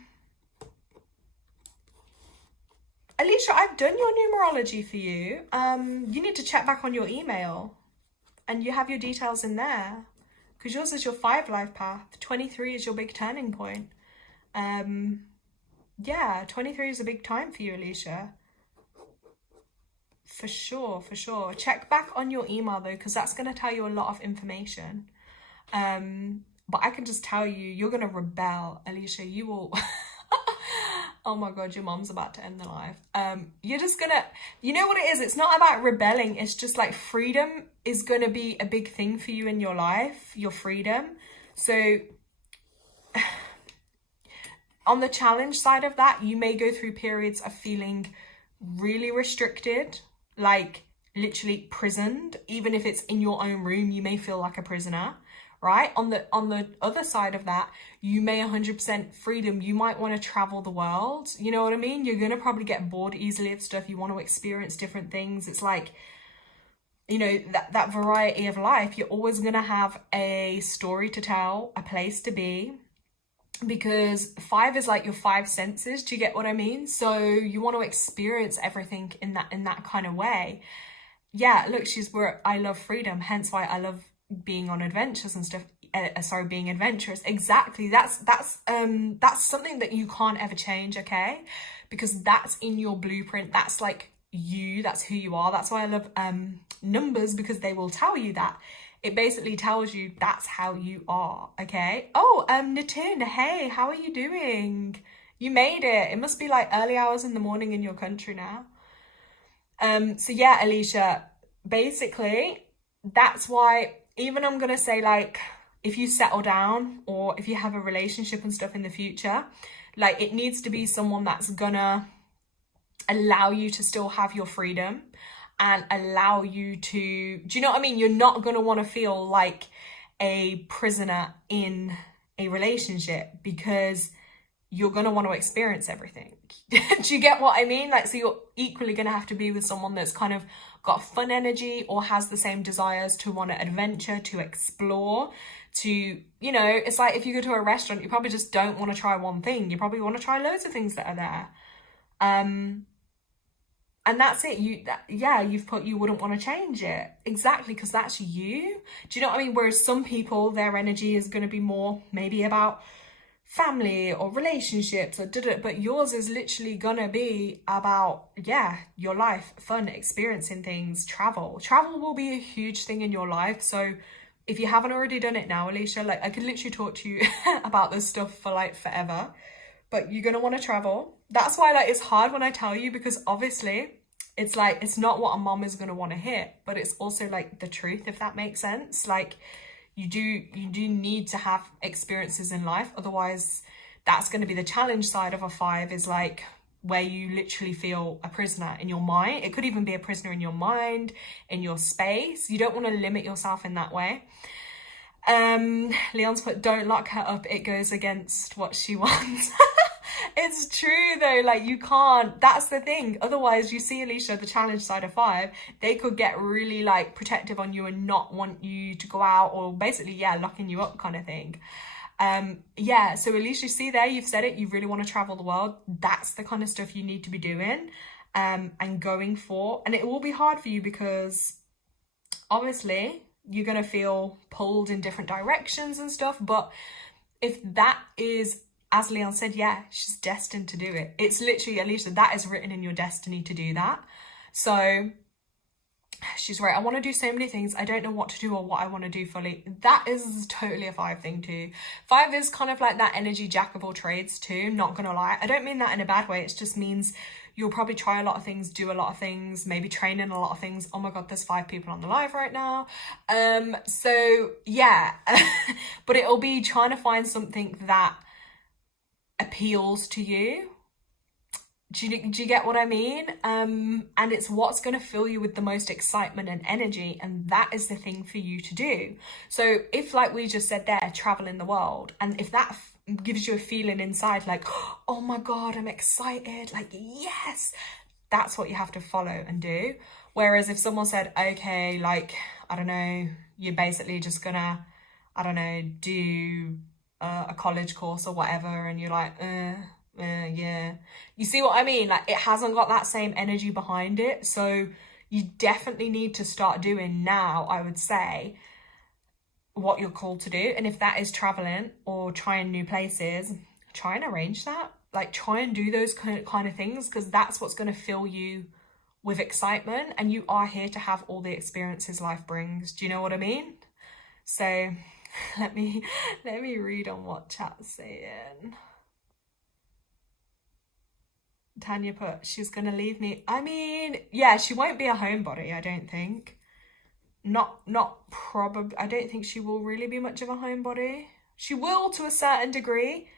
I've done your numerology for you. You need to check back on your email, and you have your details in there, because yours is your 5 life path. 23 is your big turning point. Yeah, 23 is a big time for you, Alicia. For sure, for sure. Check back on your email though, because that's going to tell you a lot of information. But I can just tell you, you're going to rebel, Alicia. You will... Oh my God, your mom's about to end the life. You're just going to... You know what it is? It's not about rebelling. It's just like freedom is going to be a big thing for you in your life. Your freedom. So... On the challenge side of that, you may go through periods of feeling really restricted, like literally prisoned. Even if it's in your own room, you may feel like a prisoner, right? On the other side of that, you may 100% freedom. You might want to travel the world. You know what I mean? You're going to probably get bored easily of stuff. You want to experience different things. It's like, you know, that variety of life. You're always going to have a story to tell, a place to be. Because 5 is like your 5 senses. Do you get what I mean? So you want to experience everything in that kind of way. Yeah, look, she's where I love freedom, hence why I love being on adventures and stuff. Being adventurous. Exactly. That's something that you can't ever change, okay? Because that's in your blueprint. That's like you. That's who you are. That's why I love numbers, because they will tell you that. It basically tells you that's how you are, okay? Oh, Nitin, hey, how are you doing? You made it. It must be like early hours in the morning in your country now. So yeah, Alicia, basically, that's why, even I'm going to say, like, if you settle down or if you have a relationship and stuff in the future, like, it needs to be someone that's gonna allow you to still have your freedom and allow you to, do you know what I mean? You're not going to want to feel like a prisoner in a relationship, because you're going to want to experience everything. Do you get what I mean? Like, so you're equally going to have to be with someone that's kind of got fun energy or has the same desires to want to adventure, to explore, to, you know, it's like if you go to a restaurant, you probably just don't want to try one thing. You probably want to try loads of things that are there. And that's it. You've put you wouldn't want to change it. Exactly, because that's you. Do you know what I mean? Whereas some people, their energy is going to be more maybe about family or relationships or but yours is literally going to be about, yeah, your life, fun, experiencing things, travel. Travel will be a huge thing in your life. So if you haven't already done it now, Alicia, like, I could literally talk to you about this stuff for like forever. But you're going to want to travel. That's why, like, it's hard when I tell you, because obviously it's like, it's not what a mom is going to want to hear, but it's also like the truth, if that makes sense. Like, you do need to have experiences in life. Otherwise, that's going to be the challenge side of a 5, is like where you literally feel a prisoner in your mind. It could even be a prisoner in your mind, in your space. You don't want to limit yourself in that way. Leon's put, don't lock her up, it goes against what she wants. It's true though, like, you can't, that's the thing. Otherwise, you see, Alicia, the challenge side of 5, they could get really like protective on you and not want you to go out, or basically, yeah, locking you up kind of thing. Yeah, so Alicia, see there, you've said it, you really want to travel the world. That's the kind of stuff you need to be doing and going for. And it will be hard for you because obviously you're going to feel pulled in different directions and stuff. But if that is, as Leon said, yeah, she's destined to do it. It's literally, Alicia, that is written in your destiny to do that. So she's right. I want to do so many things. I don't know what to do or what I want to do fully. That is totally a 5 thing too. 5 is kind of like that energy jack of all trades too. Not going to lie. I don't mean that in a bad way. It just means you'll probably try a lot of things, do a lot of things, maybe train in a lot of things. Oh my God, there's 5 people on the live right now. So yeah, but it'll be trying to find something that appeals to you. Do you get what I mean? And it's what's going to fill you with the most excitement and energy, and that is the thing for you to do. So if, like we just said there, traveling the world, and if that gives you a feeling inside like, oh my God, I'm excited, like, yes, that's what you have to follow and do. Whereas if someone said, okay, like, I don't know, you're basically just gonna, I don't know, do a college course or whatever, and you're like, yeah, you see what I mean? Like, it hasn't got that same energy behind it. So you definitely need to start doing now, I would say, what you're called to do. And if that is traveling or trying new places, try and arrange that. Like, try and do those kind of things, because that's what's going to fill you with excitement, and you are here to have all the experiences life brings. Do you know what I mean? So let me read on what chat's saying. Tanya put, she's gonna leave me. I mean, yeah, she won't be a homebody, I don't think. Not probably. I don't think she will really be much of a homebody. She will to a certain degree,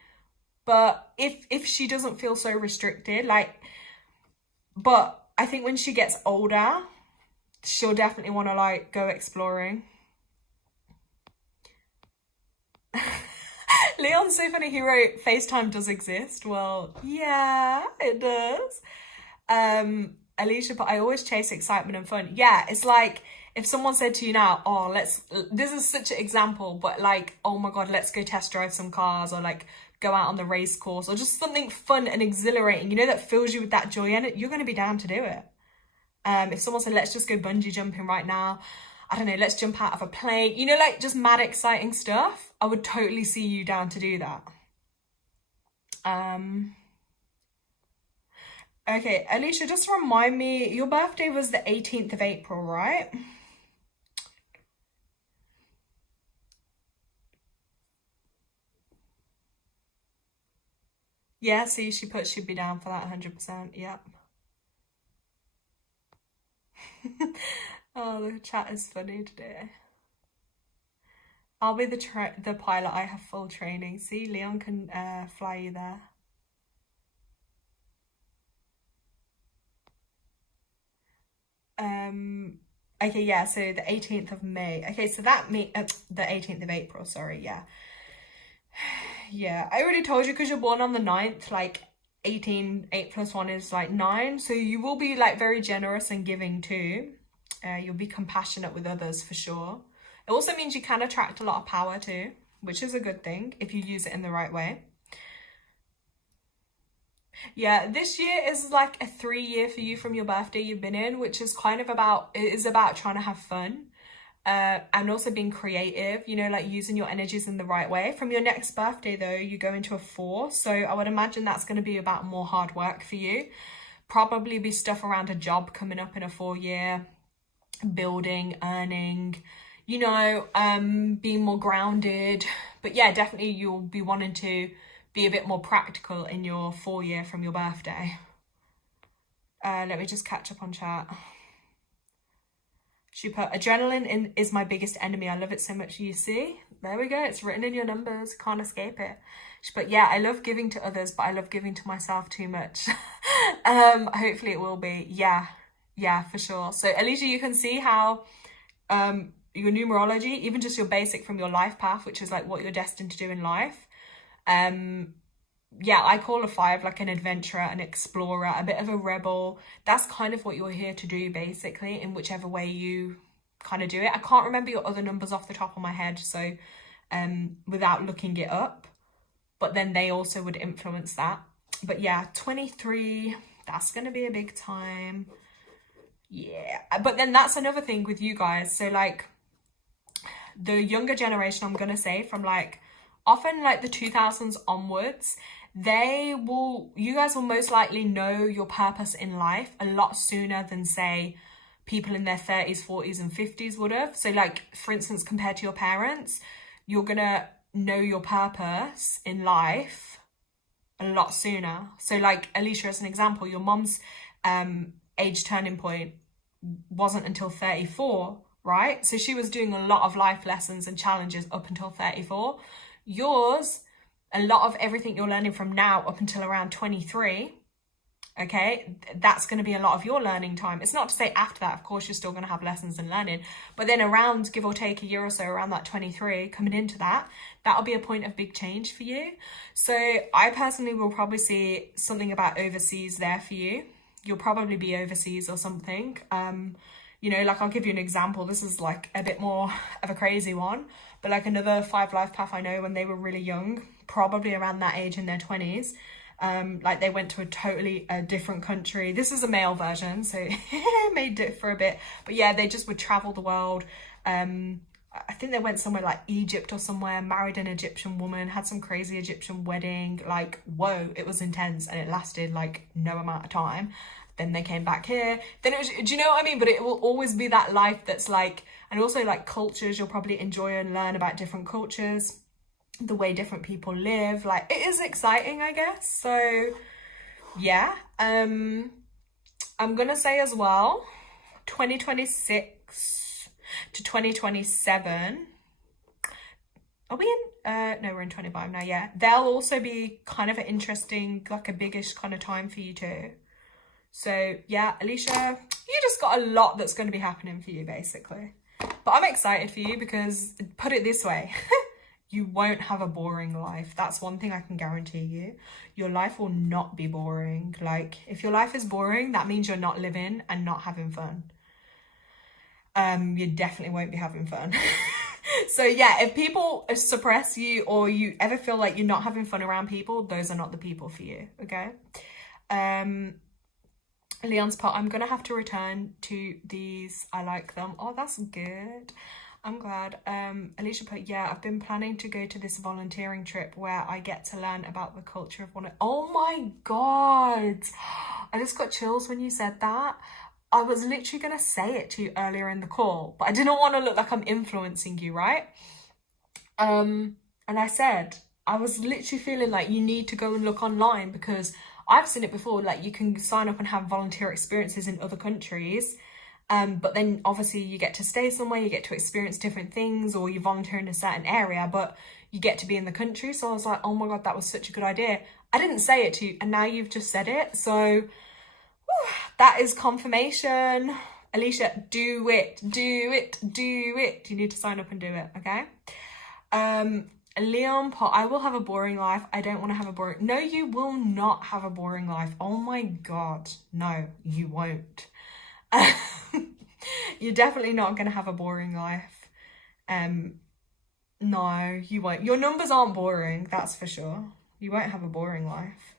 but if she doesn't feel so restricted, like, but I think when she gets older, she'll definitely want to, like, go exploring. Leon's so funny, he wrote, FaceTime does exist. Well, yeah, it does. Alicia, but I always chase excitement and fun. Yeah, it's like, if someone said to you now, oh, this is such an example, but like, oh my God, let's go test drive some cars, or like go out on the race course, or just something fun and exhilarating, you know, that fills you with that joy, and you're going to be down to do it. If someone said, let's just go bungee jumping right now, I don't know, let's jump out of a plane, you know, like just mad exciting stuff, I would totally see you down to do that. Okay, Alicia, just remind me, your birthday was the 18th of April, right? Yeah, see, she put she'd be down for that 100%. Yep. Oh, the chat is funny today. I'll be the pilot. I have full training. See, Leon can fly you there. Okay, yeah, so the 18th of May. Okay, so that the 18th of April, sorry, yeah. Yeah, I already told you, because you're born on the 9th, like 18, 8 plus 1 is like 9. So you will be like very generous and giving too. You'll be compassionate with others for sure. It also means you can attract a lot of power too, which is a good thing if you use it in the right way. Yeah, this year is like a 3-year for you from your birthday you've been in, which is kind of about trying to have fun. And also being creative, you know, like using your energies in the right way. From your next birthday though, you go into a 4. So I would imagine that's going to be about more hard work for you. Probably be stuff around a job coming up in a 4-year, building, earning, you know, being more grounded. But yeah, definitely you'll be wanting to be a bit more practical in your 4-year from your birthday. Let me just catch up on chat. She put, adrenaline is my biggest enemy. I love it so much. You see? There we go. It's written in your numbers. Can't escape it. She put, yeah, I love giving to others, but I love giving to myself too much. Hopefully it will be. Yeah, for sure. So Alicia, you can see how your numerology, even just your basic from your life path, which is like what you're destined to do in life. Yeah, I call a 5 like an adventurer, an explorer, a bit of a rebel. That's kind of what you're here to do, basically, in whichever way you kind of do it. I can't remember your other numbers off the top of my head, so without looking it up, but then they also would influence that. But yeah, 23, that's going to be a big time. Yeah, but then that's another thing with you guys. So like the younger generation, I'm going to say, from like often like the 2000s onwards, you guys will most likely know your purpose in life a lot sooner than say people in their 30s, 40s and 50s would have. So like, for instance, compared to your parents, you're gonna know your purpose in life a lot sooner. So like Alicia, as an example, your mom's age turning point wasn't until 34, right? So she was doing a lot of life lessons and challenges up until 34. Yours, a lot of everything you're learning from now up until around 23, okay, that's going to be a lot of your learning time. It's not to say after that, of course, you're still going to have lessons and learning, but then around, give or take a year or so, around that 23, coming into that, that'll be a point of big change for you. So I personally will probably see something about overseas there for you. You'll probably be overseas or something. You know, like I'll give you an example. This is like a bit more of a crazy one, but like another 5 life path I know, when they were really young, probably around that age in their 20s, like they went to a totally different country. This is a male version, so it may differ a bit, but yeah, they just would travel the world. I think they went somewhere like Egypt or somewhere, married an Egyptian woman, had some crazy Egyptian wedding. Like, whoa, it was intense, and it lasted like no amount of time. Then they came back here. Then it was, do you know what I mean? But it will always be that life that's like, and also like cultures, you'll probably enjoy and learn about different cultures, the way different people live. Like, it is exciting, I guess. So yeah, I'm gonna say as well, 2026 to 2027, are we in no, we're in 25 now. Yeah, they'll also be kind of an interesting, like a biggish kind of time for you too. So yeah, Alicia, you just got a lot that's going to be happening for you basically. But I'm excited for you because, put it this way, you won't have a boring life. That's one thing I can guarantee you. Your life will not be boring. Like, if your life is boring, that means you're not living and not having fun. You definitely won't be having fun. So yeah, if people suppress you, or you ever feel like you're not having fun around people, those are not the people for you, okay? Leon's pot, I'm gonna have to return to these. I like them. Oh, that's good. I'm glad. Alicia put, yeah, I've been planning to go to this volunteering trip where I get to learn about the culture of one. Oh my God. I just got chills when you said that. I was literally gonna say it to you earlier in the call, but I didn't want to look like I'm influencing you, right? And I said, I was literally feeling like you need to go and look online, because I've seen it before, like you can sign up and have volunteer experiences in other countries, but then obviously you get to stay somewhere, you get to experience different things, or you volunteer in a certain area, but you get to be in the country. So I was like, oh my God, that was such a good idea. I didn't say it to you, and now you've just said it. So that is confirmation. Alicia, do it, do it, do it. You need to sign up and do it, okay? Leon Pot, I will have a boring life. I don't want to have a boring... No, you will not have a boring life. Oh my God. No, you won't. You're definitely not going to have a boring life. No, you won't. Your numbers aren't boring, that's for sure. You won't have a boring life.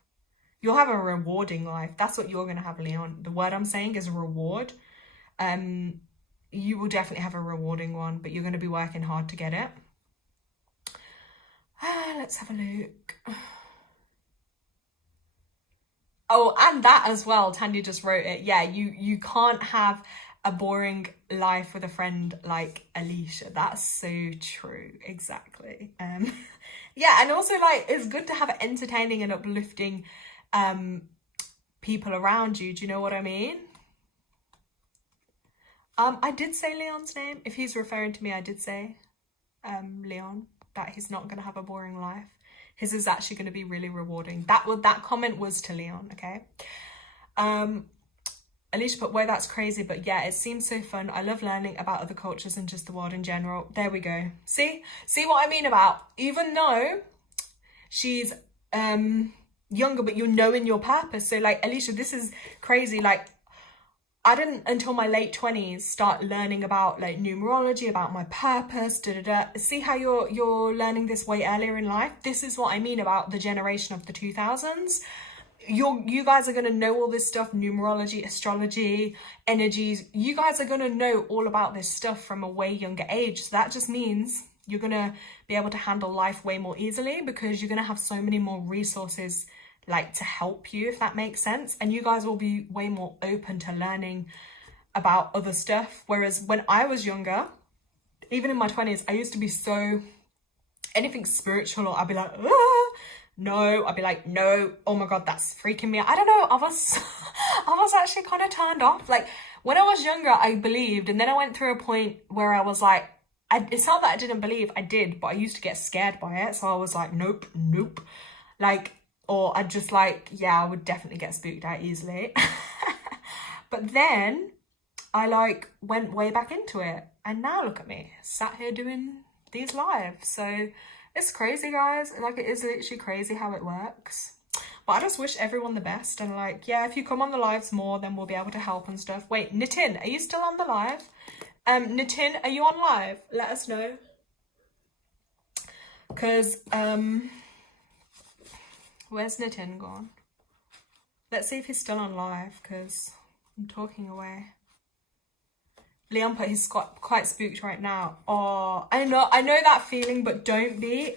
You'll have a rewarding life. That's what you're going to have, Leon. The word I'm saying is reward. You will definitely have a rewarding one, but you're going to be working hard to get it. Let's have a look. Oh, and that as well, Tanya just wrote it. Yeah, you can't have a boring life with a friend like Alicia. That's so true. Exactly. Yeah, and also like it's good to have entertaining and uplifting people around you. Do you know what I mean? I did say Leon's name. If he's referring to me, I did say Leon, that he's not going to have a boring life. His is actually going to be really rewarding. That comment was to Leon, okay? Alicia put, well, that's crazy, but yeah, it seems so fun. I love learning about other cultures and just the world in general. There we go. See what I mean about, even though she's younger, but you're knowing your purpose. So like, Alicia, this is crazy. Like, I didn't until my late 20s start learning about like numerology, about my purpose, See how you're learning this way earlier in life? This is what I mean about the generation of the 2000s. You guys are going to know all this stuff, numerology, astrology, energies. You guys are going to know all about this stuff from a way younger age. So that just means you're going to be able to handle life way more easily, because you're going to have so many more resources like to help you, if that makes sense. And you guys will be way more open to learning about other stuff. Whereas when I was younger, even in my 20s, I used to be so, anything spiritual, or I'd be like, no, I'd be like, no, oh my God, that's freaking me out. I don't know, I was actually kind of turned off. Like when I was younger, I believed, and then I went through a point where I was like, it's not that I didn't believe, I did, but I used to get scared by it. So I was like, nope, nope. Like, or I'd just like, yeah, I would definitely get spooked out easily. But then I like went way back into it, and now look at me, sat here doing these lives. So it's crazy, guys. Like, it is literally crazy how it works. But I just wish everyone the best, and like, yeah, if you come on the lives more, then we'll be able to help and stuff. Wait, Nitin, are you still on the live? Nitin, are you on live? Let us know. Because, where's Nitin gone? Let's see if he's still on live, because I'm talking away. Leon put he's quite spooked right now. Oh, I know that feeling, but don't be.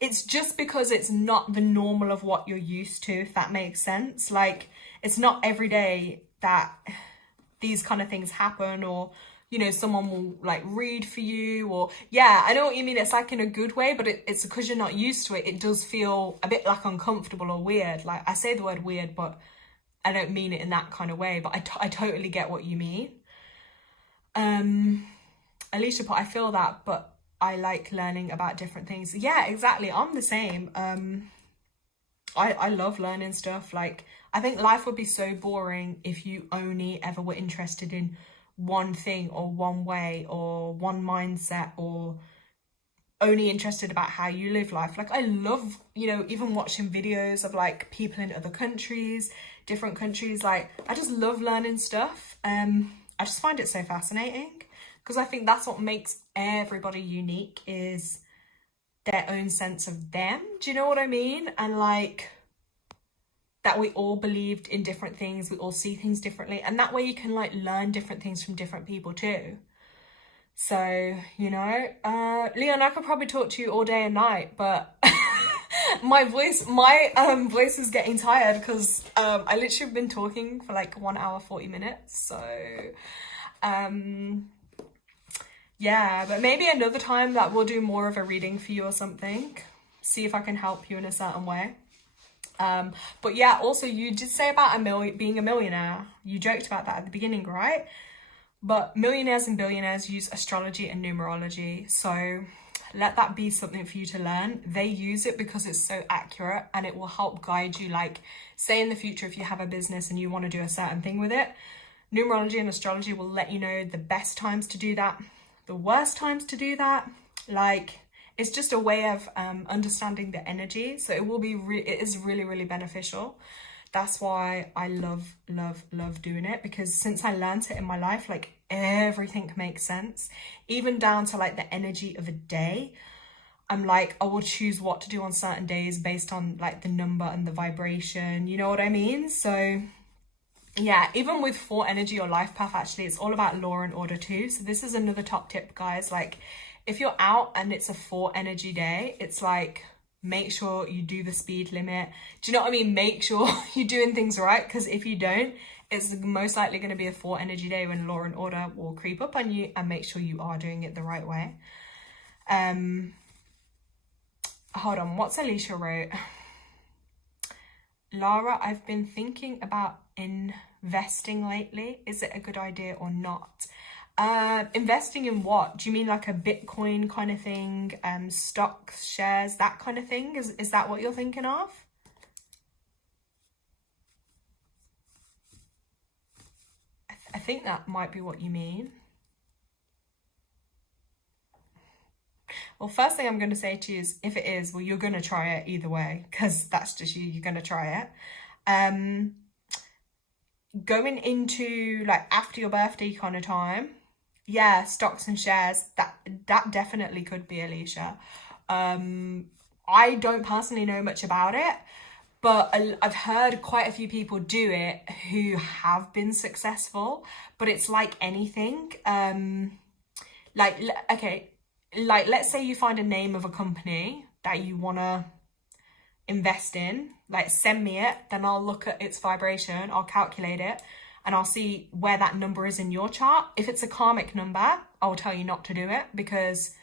It's just because it's not the normal of what you're used to, if that makes sense. Like, it's not every day that these kind of things happen, or, you know, someone will like read for you, or, yeah, I know what you mean. It's like in a good way, but it's because you're not used to it. It does feel a bit like uncomfortable or weird. Like, I say the word weird, but I don't mean it in that kind of way, but I totally get what you mean. Alicia put, I feel that, but I like learning about different things. Yeah, exactly. I'm the same. I love learning stuff. Like, I think life would be so boring if you only ever were interested in one thing or one way or one mindset, or only interested about how you live life. Like, I love, you know, even watching videos of like people in other countries, different countries. Like, I just love learning stuff. I just find it so fascinating, because I think that's what makes everybody unique, is their own sense of them. Do you know what I mean? And like, that we all believed in different things, we all see things differently, and that way you can like learn different things from different people too. So, you know, Leon, I could probably talk to you all day and night, but my voice is getting tired, because I literally have been talking for like 1 hour 40 minutes. So yeah, but maybe another time that we'll do more of a reading for you or something, see if I can help you in a certain way. But yeah, also you did say about being a millionaire. You joked about that at the beginning, right? But millionaires and billionaires use astrology and numerology, so let that be something for you to learn. They use it because it's so accurate, and it will help guide you. Like, say in the future, if you have a business and you want to do a certain thing with it, numerology and astrology will let you know the best times to do that, the worst times to do that. Like, it's just a way of understanding the energy. So it is really, really beneficial. That's why I love doing it, because since I learned it in my life, like, everything makes sense, even down to like the energy of a day. I'm like, I will choose what to do on certain days based on like the number and the vibration, you know what I mean? So yeah, even with 4 energy or life path, actually, it's all about law and order too. So this is another top tip, guys. Like, if you're out and it's a 4 energy day, it's like, make sure you do the speed limit. Do you know what I mean? Make sure you're doing things right, because if you don't, it's most likely going to be a 4 energy day when law and order will creep up on you, and make sure you are doing it the right way. Hold on, what's Alicia wrote? Lara, I've been thinking about investing lately. Is it a good idea or not? Investing in what? Do you mean like a Bitcoin kind of thing? Stocks, shares, that kind of thing? Is that what you're thinking of? I think that might be what you mean. Well, first thing I'm going to say to you is, if it is, well, you're going to try it either way, because that's just you. You're going to try it. Going into like after your birthday kind of time, yeah, stocks and shares, that definitely could be, Alicia. I don't personally know much about it, but I've heard quite a few people do it who have been successful. But it's like anything. Like, okay, like, let's say you find a name of a company that you want to invest in. Like, send me it, then I'll look at its vibration, I'll calculate it, and I'll see where that number is in your chart. If it's a karmic number, I'll tell you not to do it, because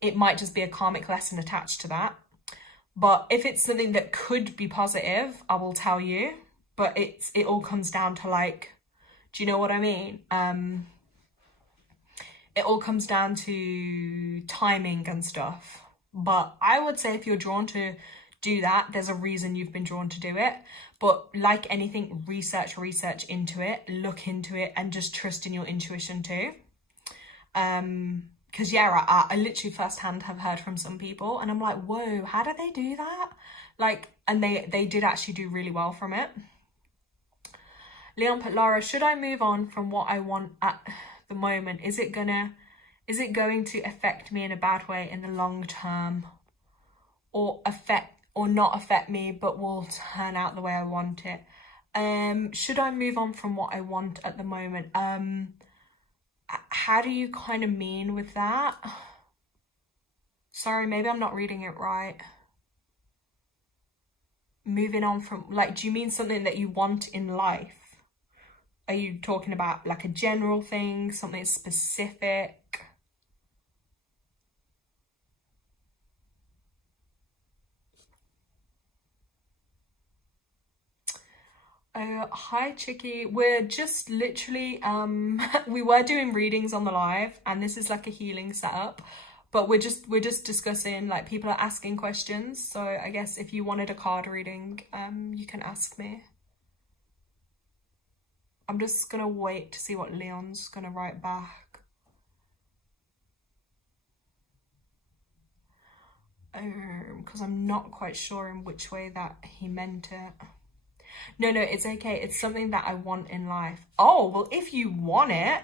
it might just be a karmic lesson attached to that. But if it's something that could be positive, I will tell you. But it all comes down to, like, do you know what I mean? it all comes down to timing and stuff. But I would say if you're drawn to do that, there's a reason you've been drawn to do it. But like anything, research into it, look into it, and just trust in your intuition too. Because yeah, I literally firsthand have heard from some people, and I'm like, whoa, how do they do that? Like, and they did actually do really well from it. Leon put, Lara, should I move on from what I want at the moment? Is it going to affect me in a bad way in the long term, or not affect me, but will turn out the way I want it? Should I move on from what I want at the moment? How do you kind of mean with that? Sorry, maybe I'm not reading it right. Moving on from, like, do you mean something that you want in life? Are you talking about like a general thing, something specific? Oh, hi Chicky. We're just literally we were doing readings on the live, and this is like a healing setup, but we're just discussing, like, people are asking questions. So I guess if you wanted a card reading, you can ask me. I'm just gonna wait to see what Leon's gonna write back. Because I'm not quite sure in which way that he meant it. No, it's okay. It's something that I want in life. Oh, well, if you want it,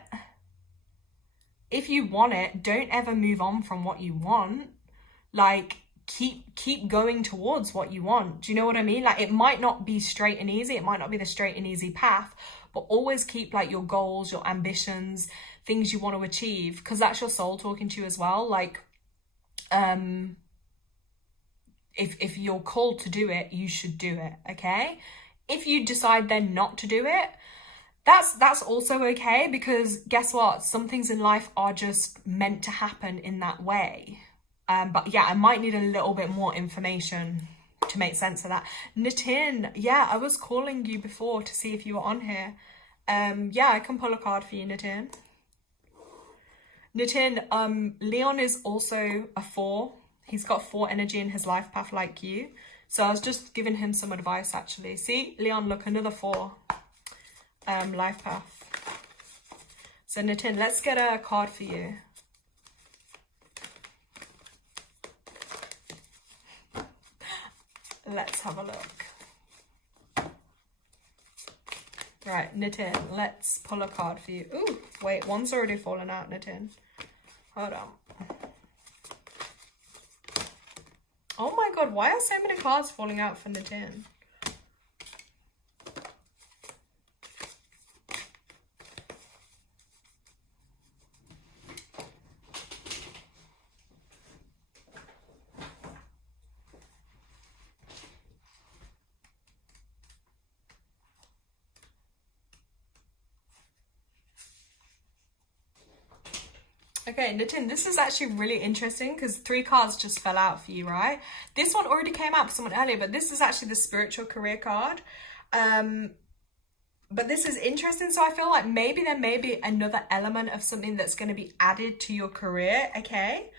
don't ever move on from what you want. Like, keep going towards what you want. Do you know what I mean? Like, it might not be straight and easy. It might not be the straight and easy path, but always keep, like, your goals, your ambitions, things you want to achieve, because that's your soul talking to you as well. Like, if you're called to do it, you should do it, okay? If you decide then not to do it, that's also okay, because guess what? Some things in life are just meant to happen in that way. But yeah, I might need a little bit more information to make sense of that. Nitin, yeah, I was calling you before to see if you were on here. Yeah, I can pull a card for you, Nitin. Nitin, Leon is also a 4. He's got 4 energy in his life path like you. So I was just giving him some advice, actually. See, Leon, look, another 4 life path. So Nitin, let's get a card for you. Let's have a look. Right, Nitin, let's pull a card for you. Ooh, wait, one's already fallen out, Nitin. Hold on. Oh my god, why are so many cards falling out for Nitin? Okay, Nitin, this is actually really interesting because 3 cards just fell out for you, right? This one already came out for someone earlier, but this is actually the spiritual career card. But this is interesting. So I feel like maybe there may be another element of something that's going to be added to your career, okay?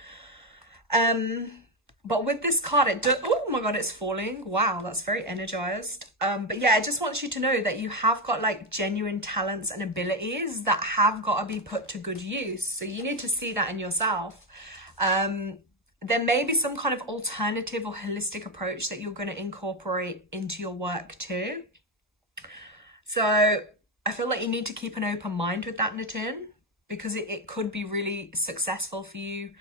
But with this card, it does, oh my god, it's falling. Wow, that's very energized. But yeah, I just want you to know that you have got, like, genuine talents and abilities that have got to be put to good use. So you need to see that in yourself. There may be some kind of alternative or holistic approach that you're going to incorporate into your work too. So I feel like you need to keep an open mind with that, Nitin, because it could be really successful for you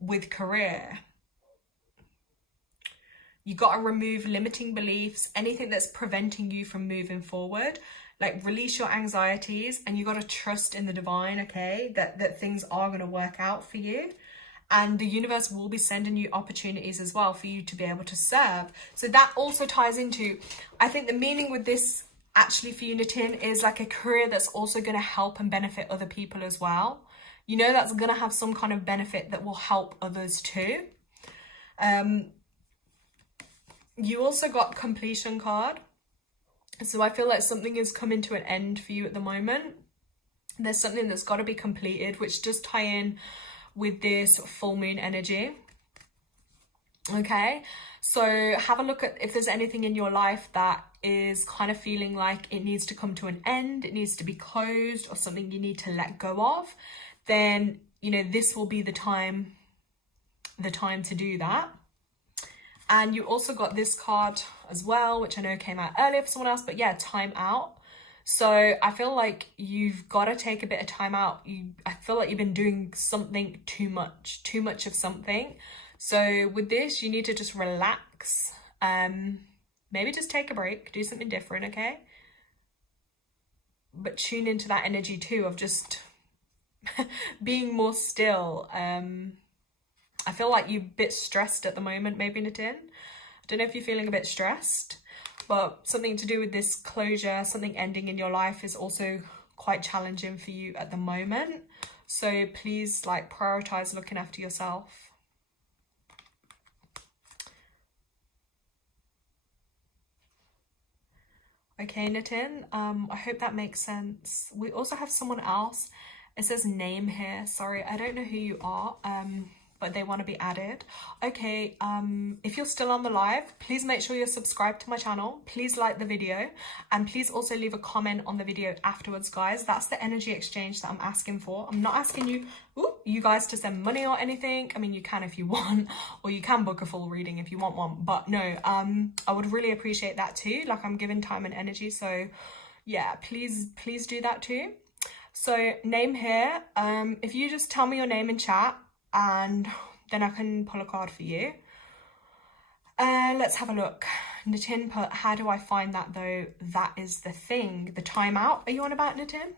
with career. You got to remove limiting beliefs, anything that's preventing you from moving forward. Like, release your anxieties, and you got to trust in the divine, okay? That things are going to work out for you. And the universe will be sending you opportunities as well for you to be able to serve. So that also ties into, I think the meaning with this actually for you, Nitin, is like a career that's also going to help and benefit other people as well. You know, that's going to have some kind of benefit that will help others too. You also got completion card. So I feel like something is coming to an end for you at the moment. There's something that's got to be completed, which does tie in with this full moon energy. Okay, so have a look at if there's anything in your life that is kind of feeling like it needs to come to an end, it needs to be closed, or something you need to let go of. Then, you know, this will be the time to do that. And you also got this card as well, which I know came out earlier for someone else, but yeah, time out. So I feel like you've got to take a bit of time out. I feel like you've been doing something too much of something. So with this, you need to just relax. Maybe just take a break, do something different, okay? But tune into that energy too of just being more still. I feel like you're a bit stressed at the moment, maybe, Nitin. I don't know if you're feeling a bit stressed, but something to do with this closure, something ending in your life is also quite challenging for you at the moment. So please, like, prioritize looking after yourself. Okay, Nitin, I hope that makes sense. We also have someone else. It says name here. Sorry, I don't know who you are, but they want to be added. Okay, if you're still on the live, please make sure you're subscribed to my channel. Please like the video, and please also leave a comment on the video afterwards, guys. That's the energy exchange that I'm asking for. I'm not asking you guys to send money or anything. I mean, you can if you want, or you can book a full reading if you want one, but no, I would really appreciate that too. Like, I'm giving time and energy, so yeah, please do that too. So name here, if you just tell me your name in chat, and then I can pull a card for you. Let's have a look. Nitin put, how do I find that though? That is the thing. The timeout. Are you on about, Nitin?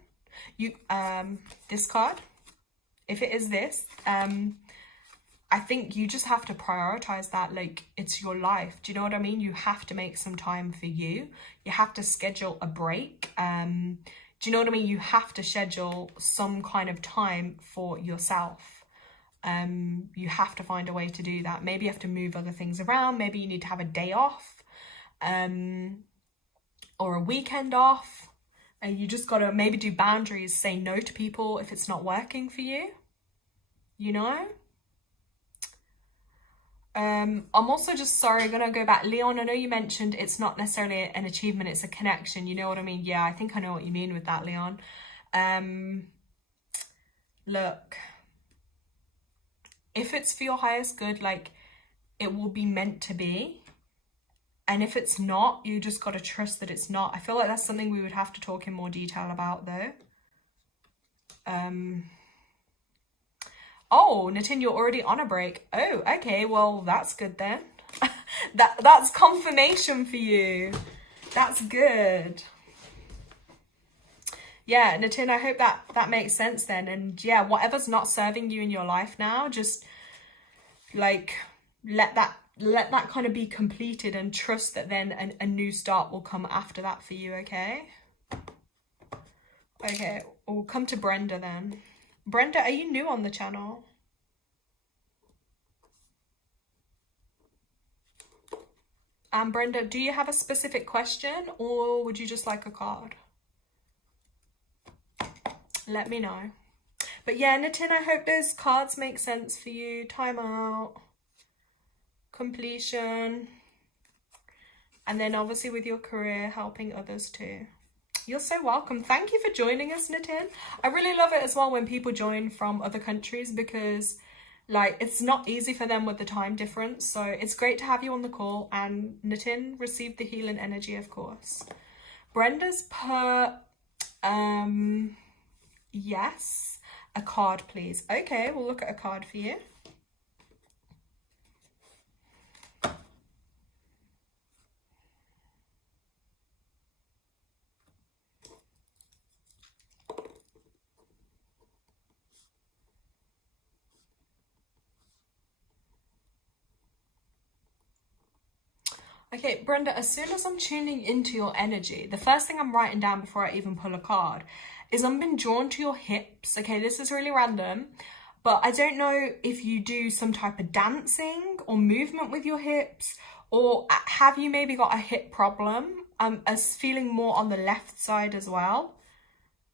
You this card? If it is this, I think you just have to prioritize that. Like, it's your life. Do you know what I mean? You have to make some time for you. You have to schedule a break. Do you know what I mean? You have to schedule some kind of time for yourself. You have to find a way to do that. Maybe you have to move other things around. Maybe you need to have a day off, or a weekend off. And you just gotta maybe do boundaries, say no to people if it's not working for you, you know? I'm also just, sorry, gonna go back. Leon, I know you mentioned it's not necessarily an achievement, it's a connection. You know what I mean? Yeah, I think I know what you mean with that, Leon. Look, if it's for your highest good, like, it will be meant to be. And if it's not, you just got to trust that it's not. I feel like that's something we would have to talk in more detail about, though. Oh, Nitin, you're already on a break. Oh, okay, well, that's good then. That's confirmation for you. That's good. Yeah, Nitin, I hope that makes sense then. And yeah, whatever's not serving you in your life now, just like let that kind of be completed, and trust that then a new start will come after that for you, okay? Okay, we'll come to Brenda then. Brenda, are you new on the channel? Brenda, do you have a specific question, or would you just like a card? Let me know. But yeah, Nitin, I hope those cards make sense for you. Time out, completion, and then obviously with your career, helping others too. You're so welcome. Thank you for joining us, Nitin. I really love it as well when people join from other countries, because like, it's not easy for them with the time difference. So it's great to have you on the call. And Nitin received the healing energy, of course. Brenda's put yes, a card please. Okay, we'll look at a card for you. Okay, Brenda, as soon as I'm tuning into your energy, the first thing I'm writing down before I even pull a card is I'm being drawn to your hips. Okay, this is really random, but I don't know if you do some type of dancing or movement with your hips, or have you maybe got a hip problem? As feeling more on the left side as well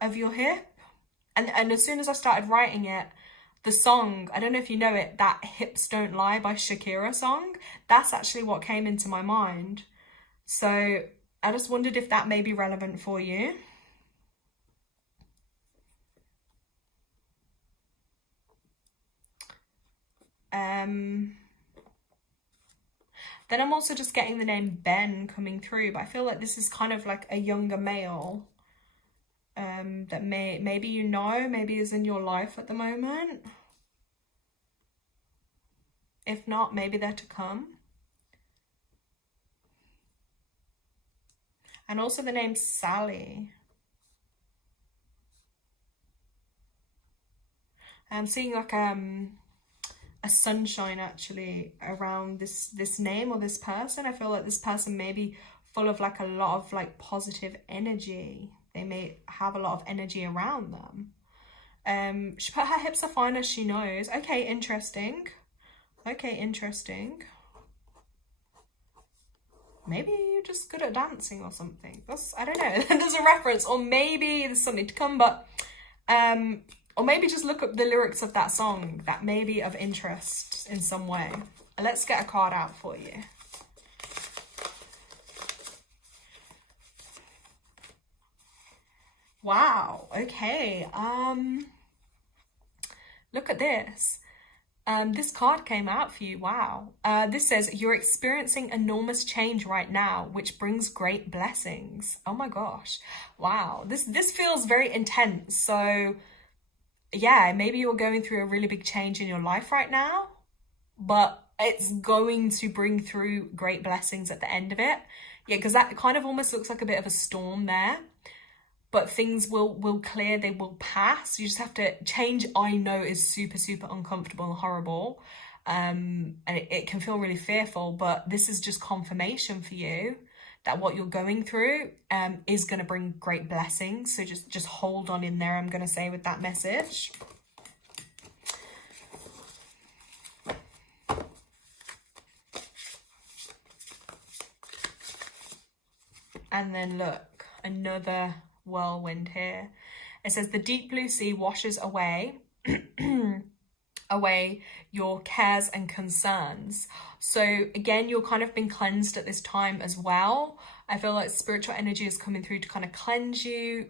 of your hip. And as soon as I started writing it, the song, I don't know if you know it, that Hips Don't Lie by Shakira song, that's actually what came into my mind. So I just wondered if that may be relevant for you. Then I'm also just getting the name Ben coming through, but I feel like this is kind of like a younger male that maybe you know, maybe is in your life at the moment. If not, maybe they're to come. And also the name Sally. I'm seeing like a sunshine actually around this name or this person. I feel like this person may be full of like a lot of like positive energy. They may have a lot of energy around them. She put her hips are fine as she knows. Okay, interesting. Okay, interesting. Maybe you're just good at dancing or something. I don't know. There's a reference, or maybe there's something to come, but or maybe just look up the lyrics of that song. That may be of interest in some way. Let's get a card out for you. Wow, okay. Look at this. This card came out for you. Wow. This says, you're experiencing enormous change right now, which brings great blessings. Oh my gosh. Wow. This feels very intense. So yeah, maybe you're going through a really big change in your life right now, but it's going to bring through great blessings at the end of it. Yeah, because that kind of almost looks like a bit of a storm there. But things will clear, they will pass. You just have to change. I know is super, super uncomfortable and horrible. And it can feel really fearful, but this is just confirmation for you that what you're going through is going to bring great blessings. So just hold on in there, I'm going to say, with that message. And then look, another whirlwind here. It says the deep blue sea washes away your cares and concerns. So again, you're kind of been cleansed at this time as well. I feel like spiritual energy is coming through to kind of cleanse you,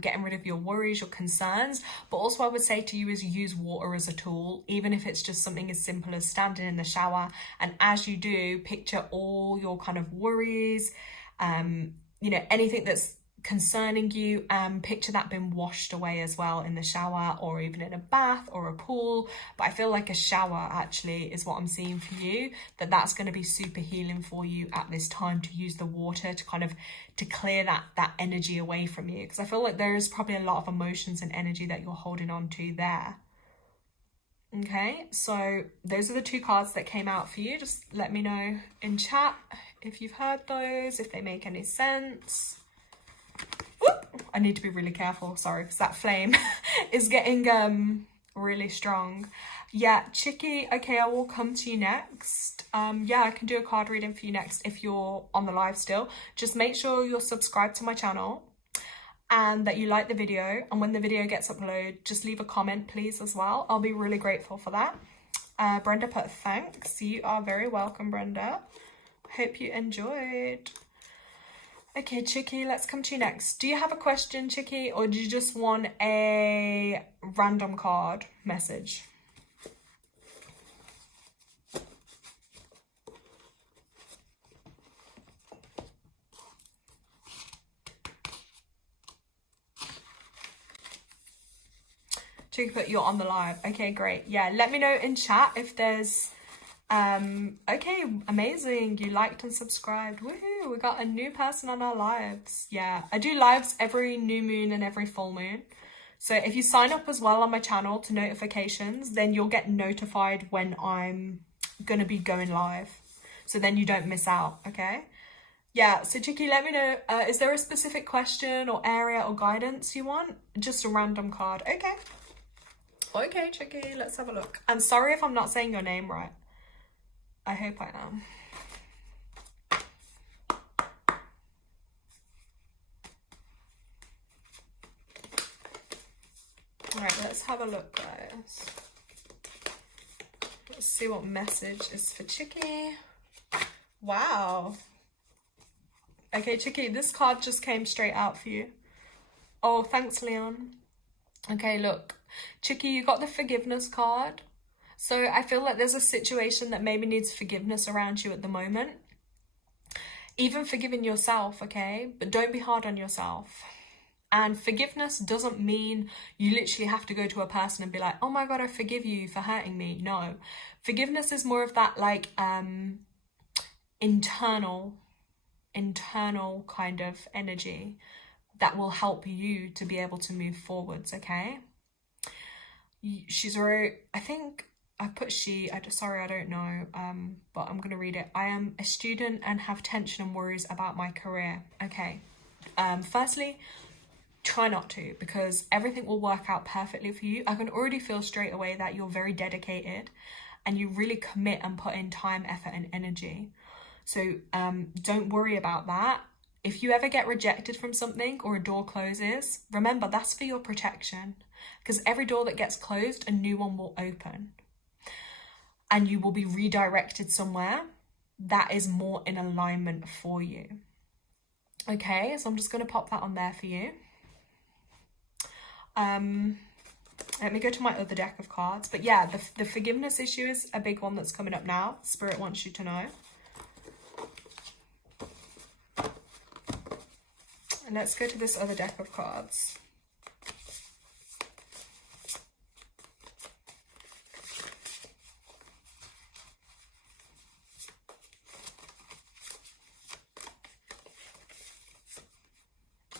getting rid of your worries, your concerns. But also I would say to you is use water as a tool, even if it's just something as simple as standing in the shower. And as you do, picture all your kind of worries, you know, anything that's concerning you, picture that being washed away as well in the shower or even in a bath or a pool. But I feel like a shower actually is what I'm seeing for you, that's going to be super healing for you at this time, to use the water to kind of to clear that energy away from you, because I feel like there is probably a lot of emotions and energy that you're holding on to there. Okay, so those are the two cards that came out for you. Just let me know in chat if you've heard those, if they make any sense. Whoop! I need to be really careful, sorry, because that flame is getting really strong. Yeah, Chicky, okay, I will come to you next. Yeah, I can do a card reading for you next if you're on the live still. Just make sure you're subscribed to my channel and that you like the video. And when the video gets uploaded, just leave a comment, please, as well. I'll be really grateful for that. Brenda put thanks. You are very welcome, Brenda. Hope you enjoyed. Okay, Chicky, let's come to you next. Do you have a question, Chicky, or do you just want a random card message? Chicky put, you're on the live. Okay, great. Yeah, let me know in chat if there's okay, amazing, you liked and subscribed. Woohoo, we got a new person on our lives. Yeah, I do lives every new moon and every full moon, so if you sign up as well on my channel to notifications, then you'll get notified when I'm gonna be going live, so then you don't miss out. Okay, yeah, so Chicky, let me know, is there a specific question or area or guidance you want? Just a random card. Okay, Chicky, let's have a look. I'm sorry if I'm not saying your name right. I hope I am. Right, let's have a look, guys. Let's see what message is for Chicky. Wow. Okay, Chicky, this card just came straight out for you. Oh, thanks, Leon. Okay, look. Chicky, you got the forgiveness card. So I feel like there's a situation that maybe needs forgiveness around you at the moment. Even forgiving yourself, okay? But don't be hard on yourself. And forgiveness doesn't mean you literally have to go to a person and be like, oh my God, I forgive you for hurting me. No. Forgiveness is more of that like internal kind of energy that will help you to be able to move forwards, okay? She's wrote, I think I put sorry, I don't know, but I'm gonna read it. I am a student and have tension and worries about my career. Okay, firstly, try not to, because everything will work out perfectly for you. I can already feel straight away that you're very dedicated and you really commit and put in time, effort and energy. So don't worry about that. If you ever get rejected from something or a door closes, remember that's for your protection, because every door that gets closed, a new one will open and you will be redirected somewhere that is more in alignment for you. Okay, so I'm just going to pop that on there for you. Let me go to my other deck of cards. But yeah, the forgiveness issue is a big one that's coming up now. Spirit wants you to know. And let's go to this other deck of cards.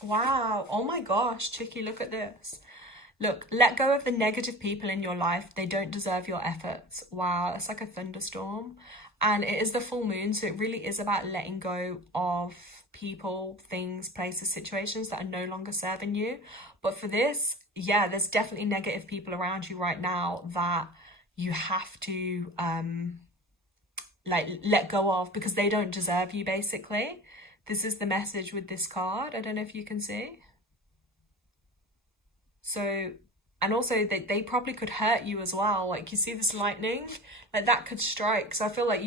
Wow, oh my gosh, Chicky, look at this. Look, let go of the negative people in your life. They don't deserve your efforts. Wow, it's like a thunderstorm. And it is the full moon, so it really is about letting go of people, things, places, situations that are no longer serving you. But for this, yeah, there's definitely negative people around you right now that you have to like let go of, because they don't deserve you, basically. This is the message with this card. I don't know if you can see. So, and also they probably could hurt you as well. Like, you see this lightning? Like, that could strike. So I feel like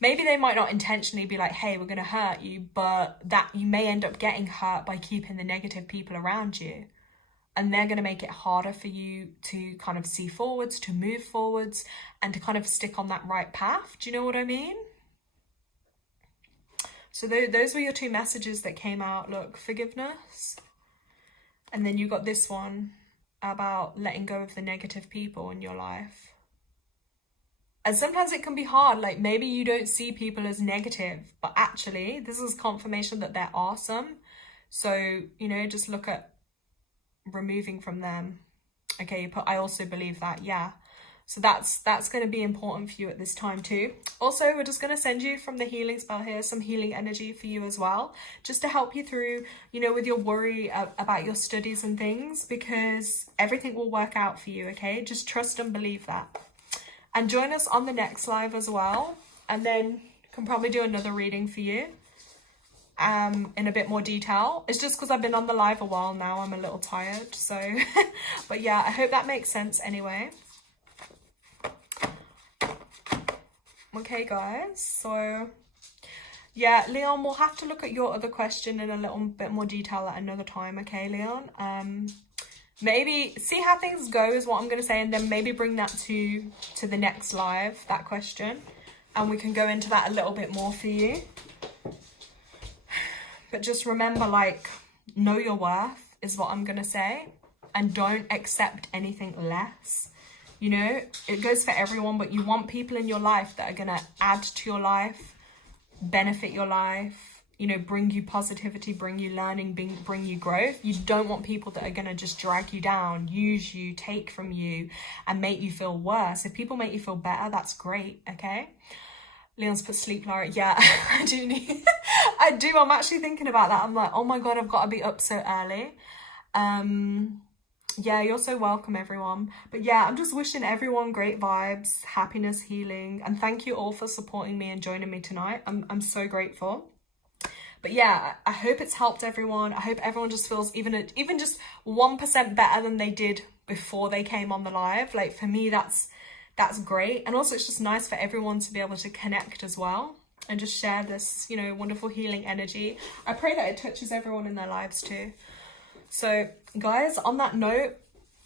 maybe they might not intentionally be like, hey, we're going to hurt you, but that you may end up getting hurt by keeping the negative people around you. And they're going to make it harder for you to kind of see forwards, to move forwards, and to kind of stick on that right path. Do you know what I mean? So those were your two messages that came out. Look, forgiveness. And then you got this one about letting go of the negative people in your life. And sometimes it can be hard. Like, maybe you don't see people as negative, but actually this is confirmation that they're awesome. So, you know, just look at removing from them. Okay, but I also believe that, yeah. So that's going to be important for you at this time too. Also, we're just going to send you from the healing spell here some healing energy for you as well, just to help you through, you know, with your worry about your studies and things, because everything will work out for you, okay? Just trust and believe that. And join us on the next live as well, and then can probably do another reading for you in a bit more detail. It's just because I've been on the live a while now, I'm a little tired, so but yeah, I hope that makes sense anyway. Okay, guys, so yeah, Leon, we'll have to look at your other question in a little bit more detail at another time, okay, Leon? Maybe see how things go is what I'm going to say, and then maybe bring that to the next live, that question, and we can go into that a little bit more for you. But just remember, like, know your worth is what I'm going to say, and don't accept anything less. You know, it goes for everyone, but you want people in your life that are going to add to your life, benefit your life, you know, bring you positivity, bring you learning, bring you growth. You don't want people that are going to just drag you down, use you, take from you, and make you feel worse. If people make you feel better, that's great, okay? Leon's put sleep, Lara. Yeah, I do need... I do. I'm actually thinking about that. I'm like, oh my God, I've got to be up so early. Yeah, you're so welcome, everyone. But yeah, I'm just wishing everyone great vibes, happiness, healing, and thank you all for supporting me and joining me tonight. I'm so grateful. But yeah, I hope it's helped everyone. I hope everyone just feels even just 1% better than they did before they came on the live. Like for me, that's great. And also it's just nice for everyone to be able to connect as well and just share this, you know, wonderful healing energy. I pray that it touches everyone in their lives too. So guys, on that note,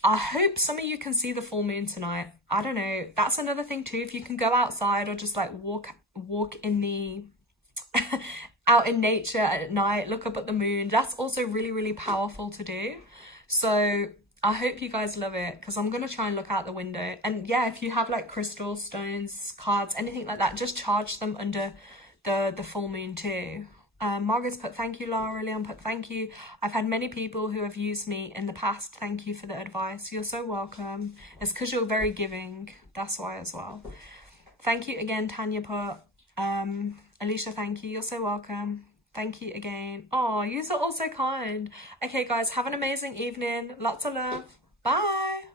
I hope some of you can see the full moon tonight. I don't know, that's another thing too. If you can go outside or just like walk in the out in nature at night, look up at the moon, that's also really, really powerful to do. So I hope you guys love it, because I'm going to try and look out the window. And yeah, if you have like crystals, stones, cards, anything like that, just charge them under the full moon too. Margaret's put thank you, Lara. Leon put thank you. I've had many people who have used me in the past. Thank you for the advice. You're so welcome. It's because you're very giving. That's why as well. Thank you again, Tanya put. Alicia, thank you. You're so welcome. Thank you again. Oh, you are all so kind. Okay, guys, have an amazing evening. Lots of love. Bye.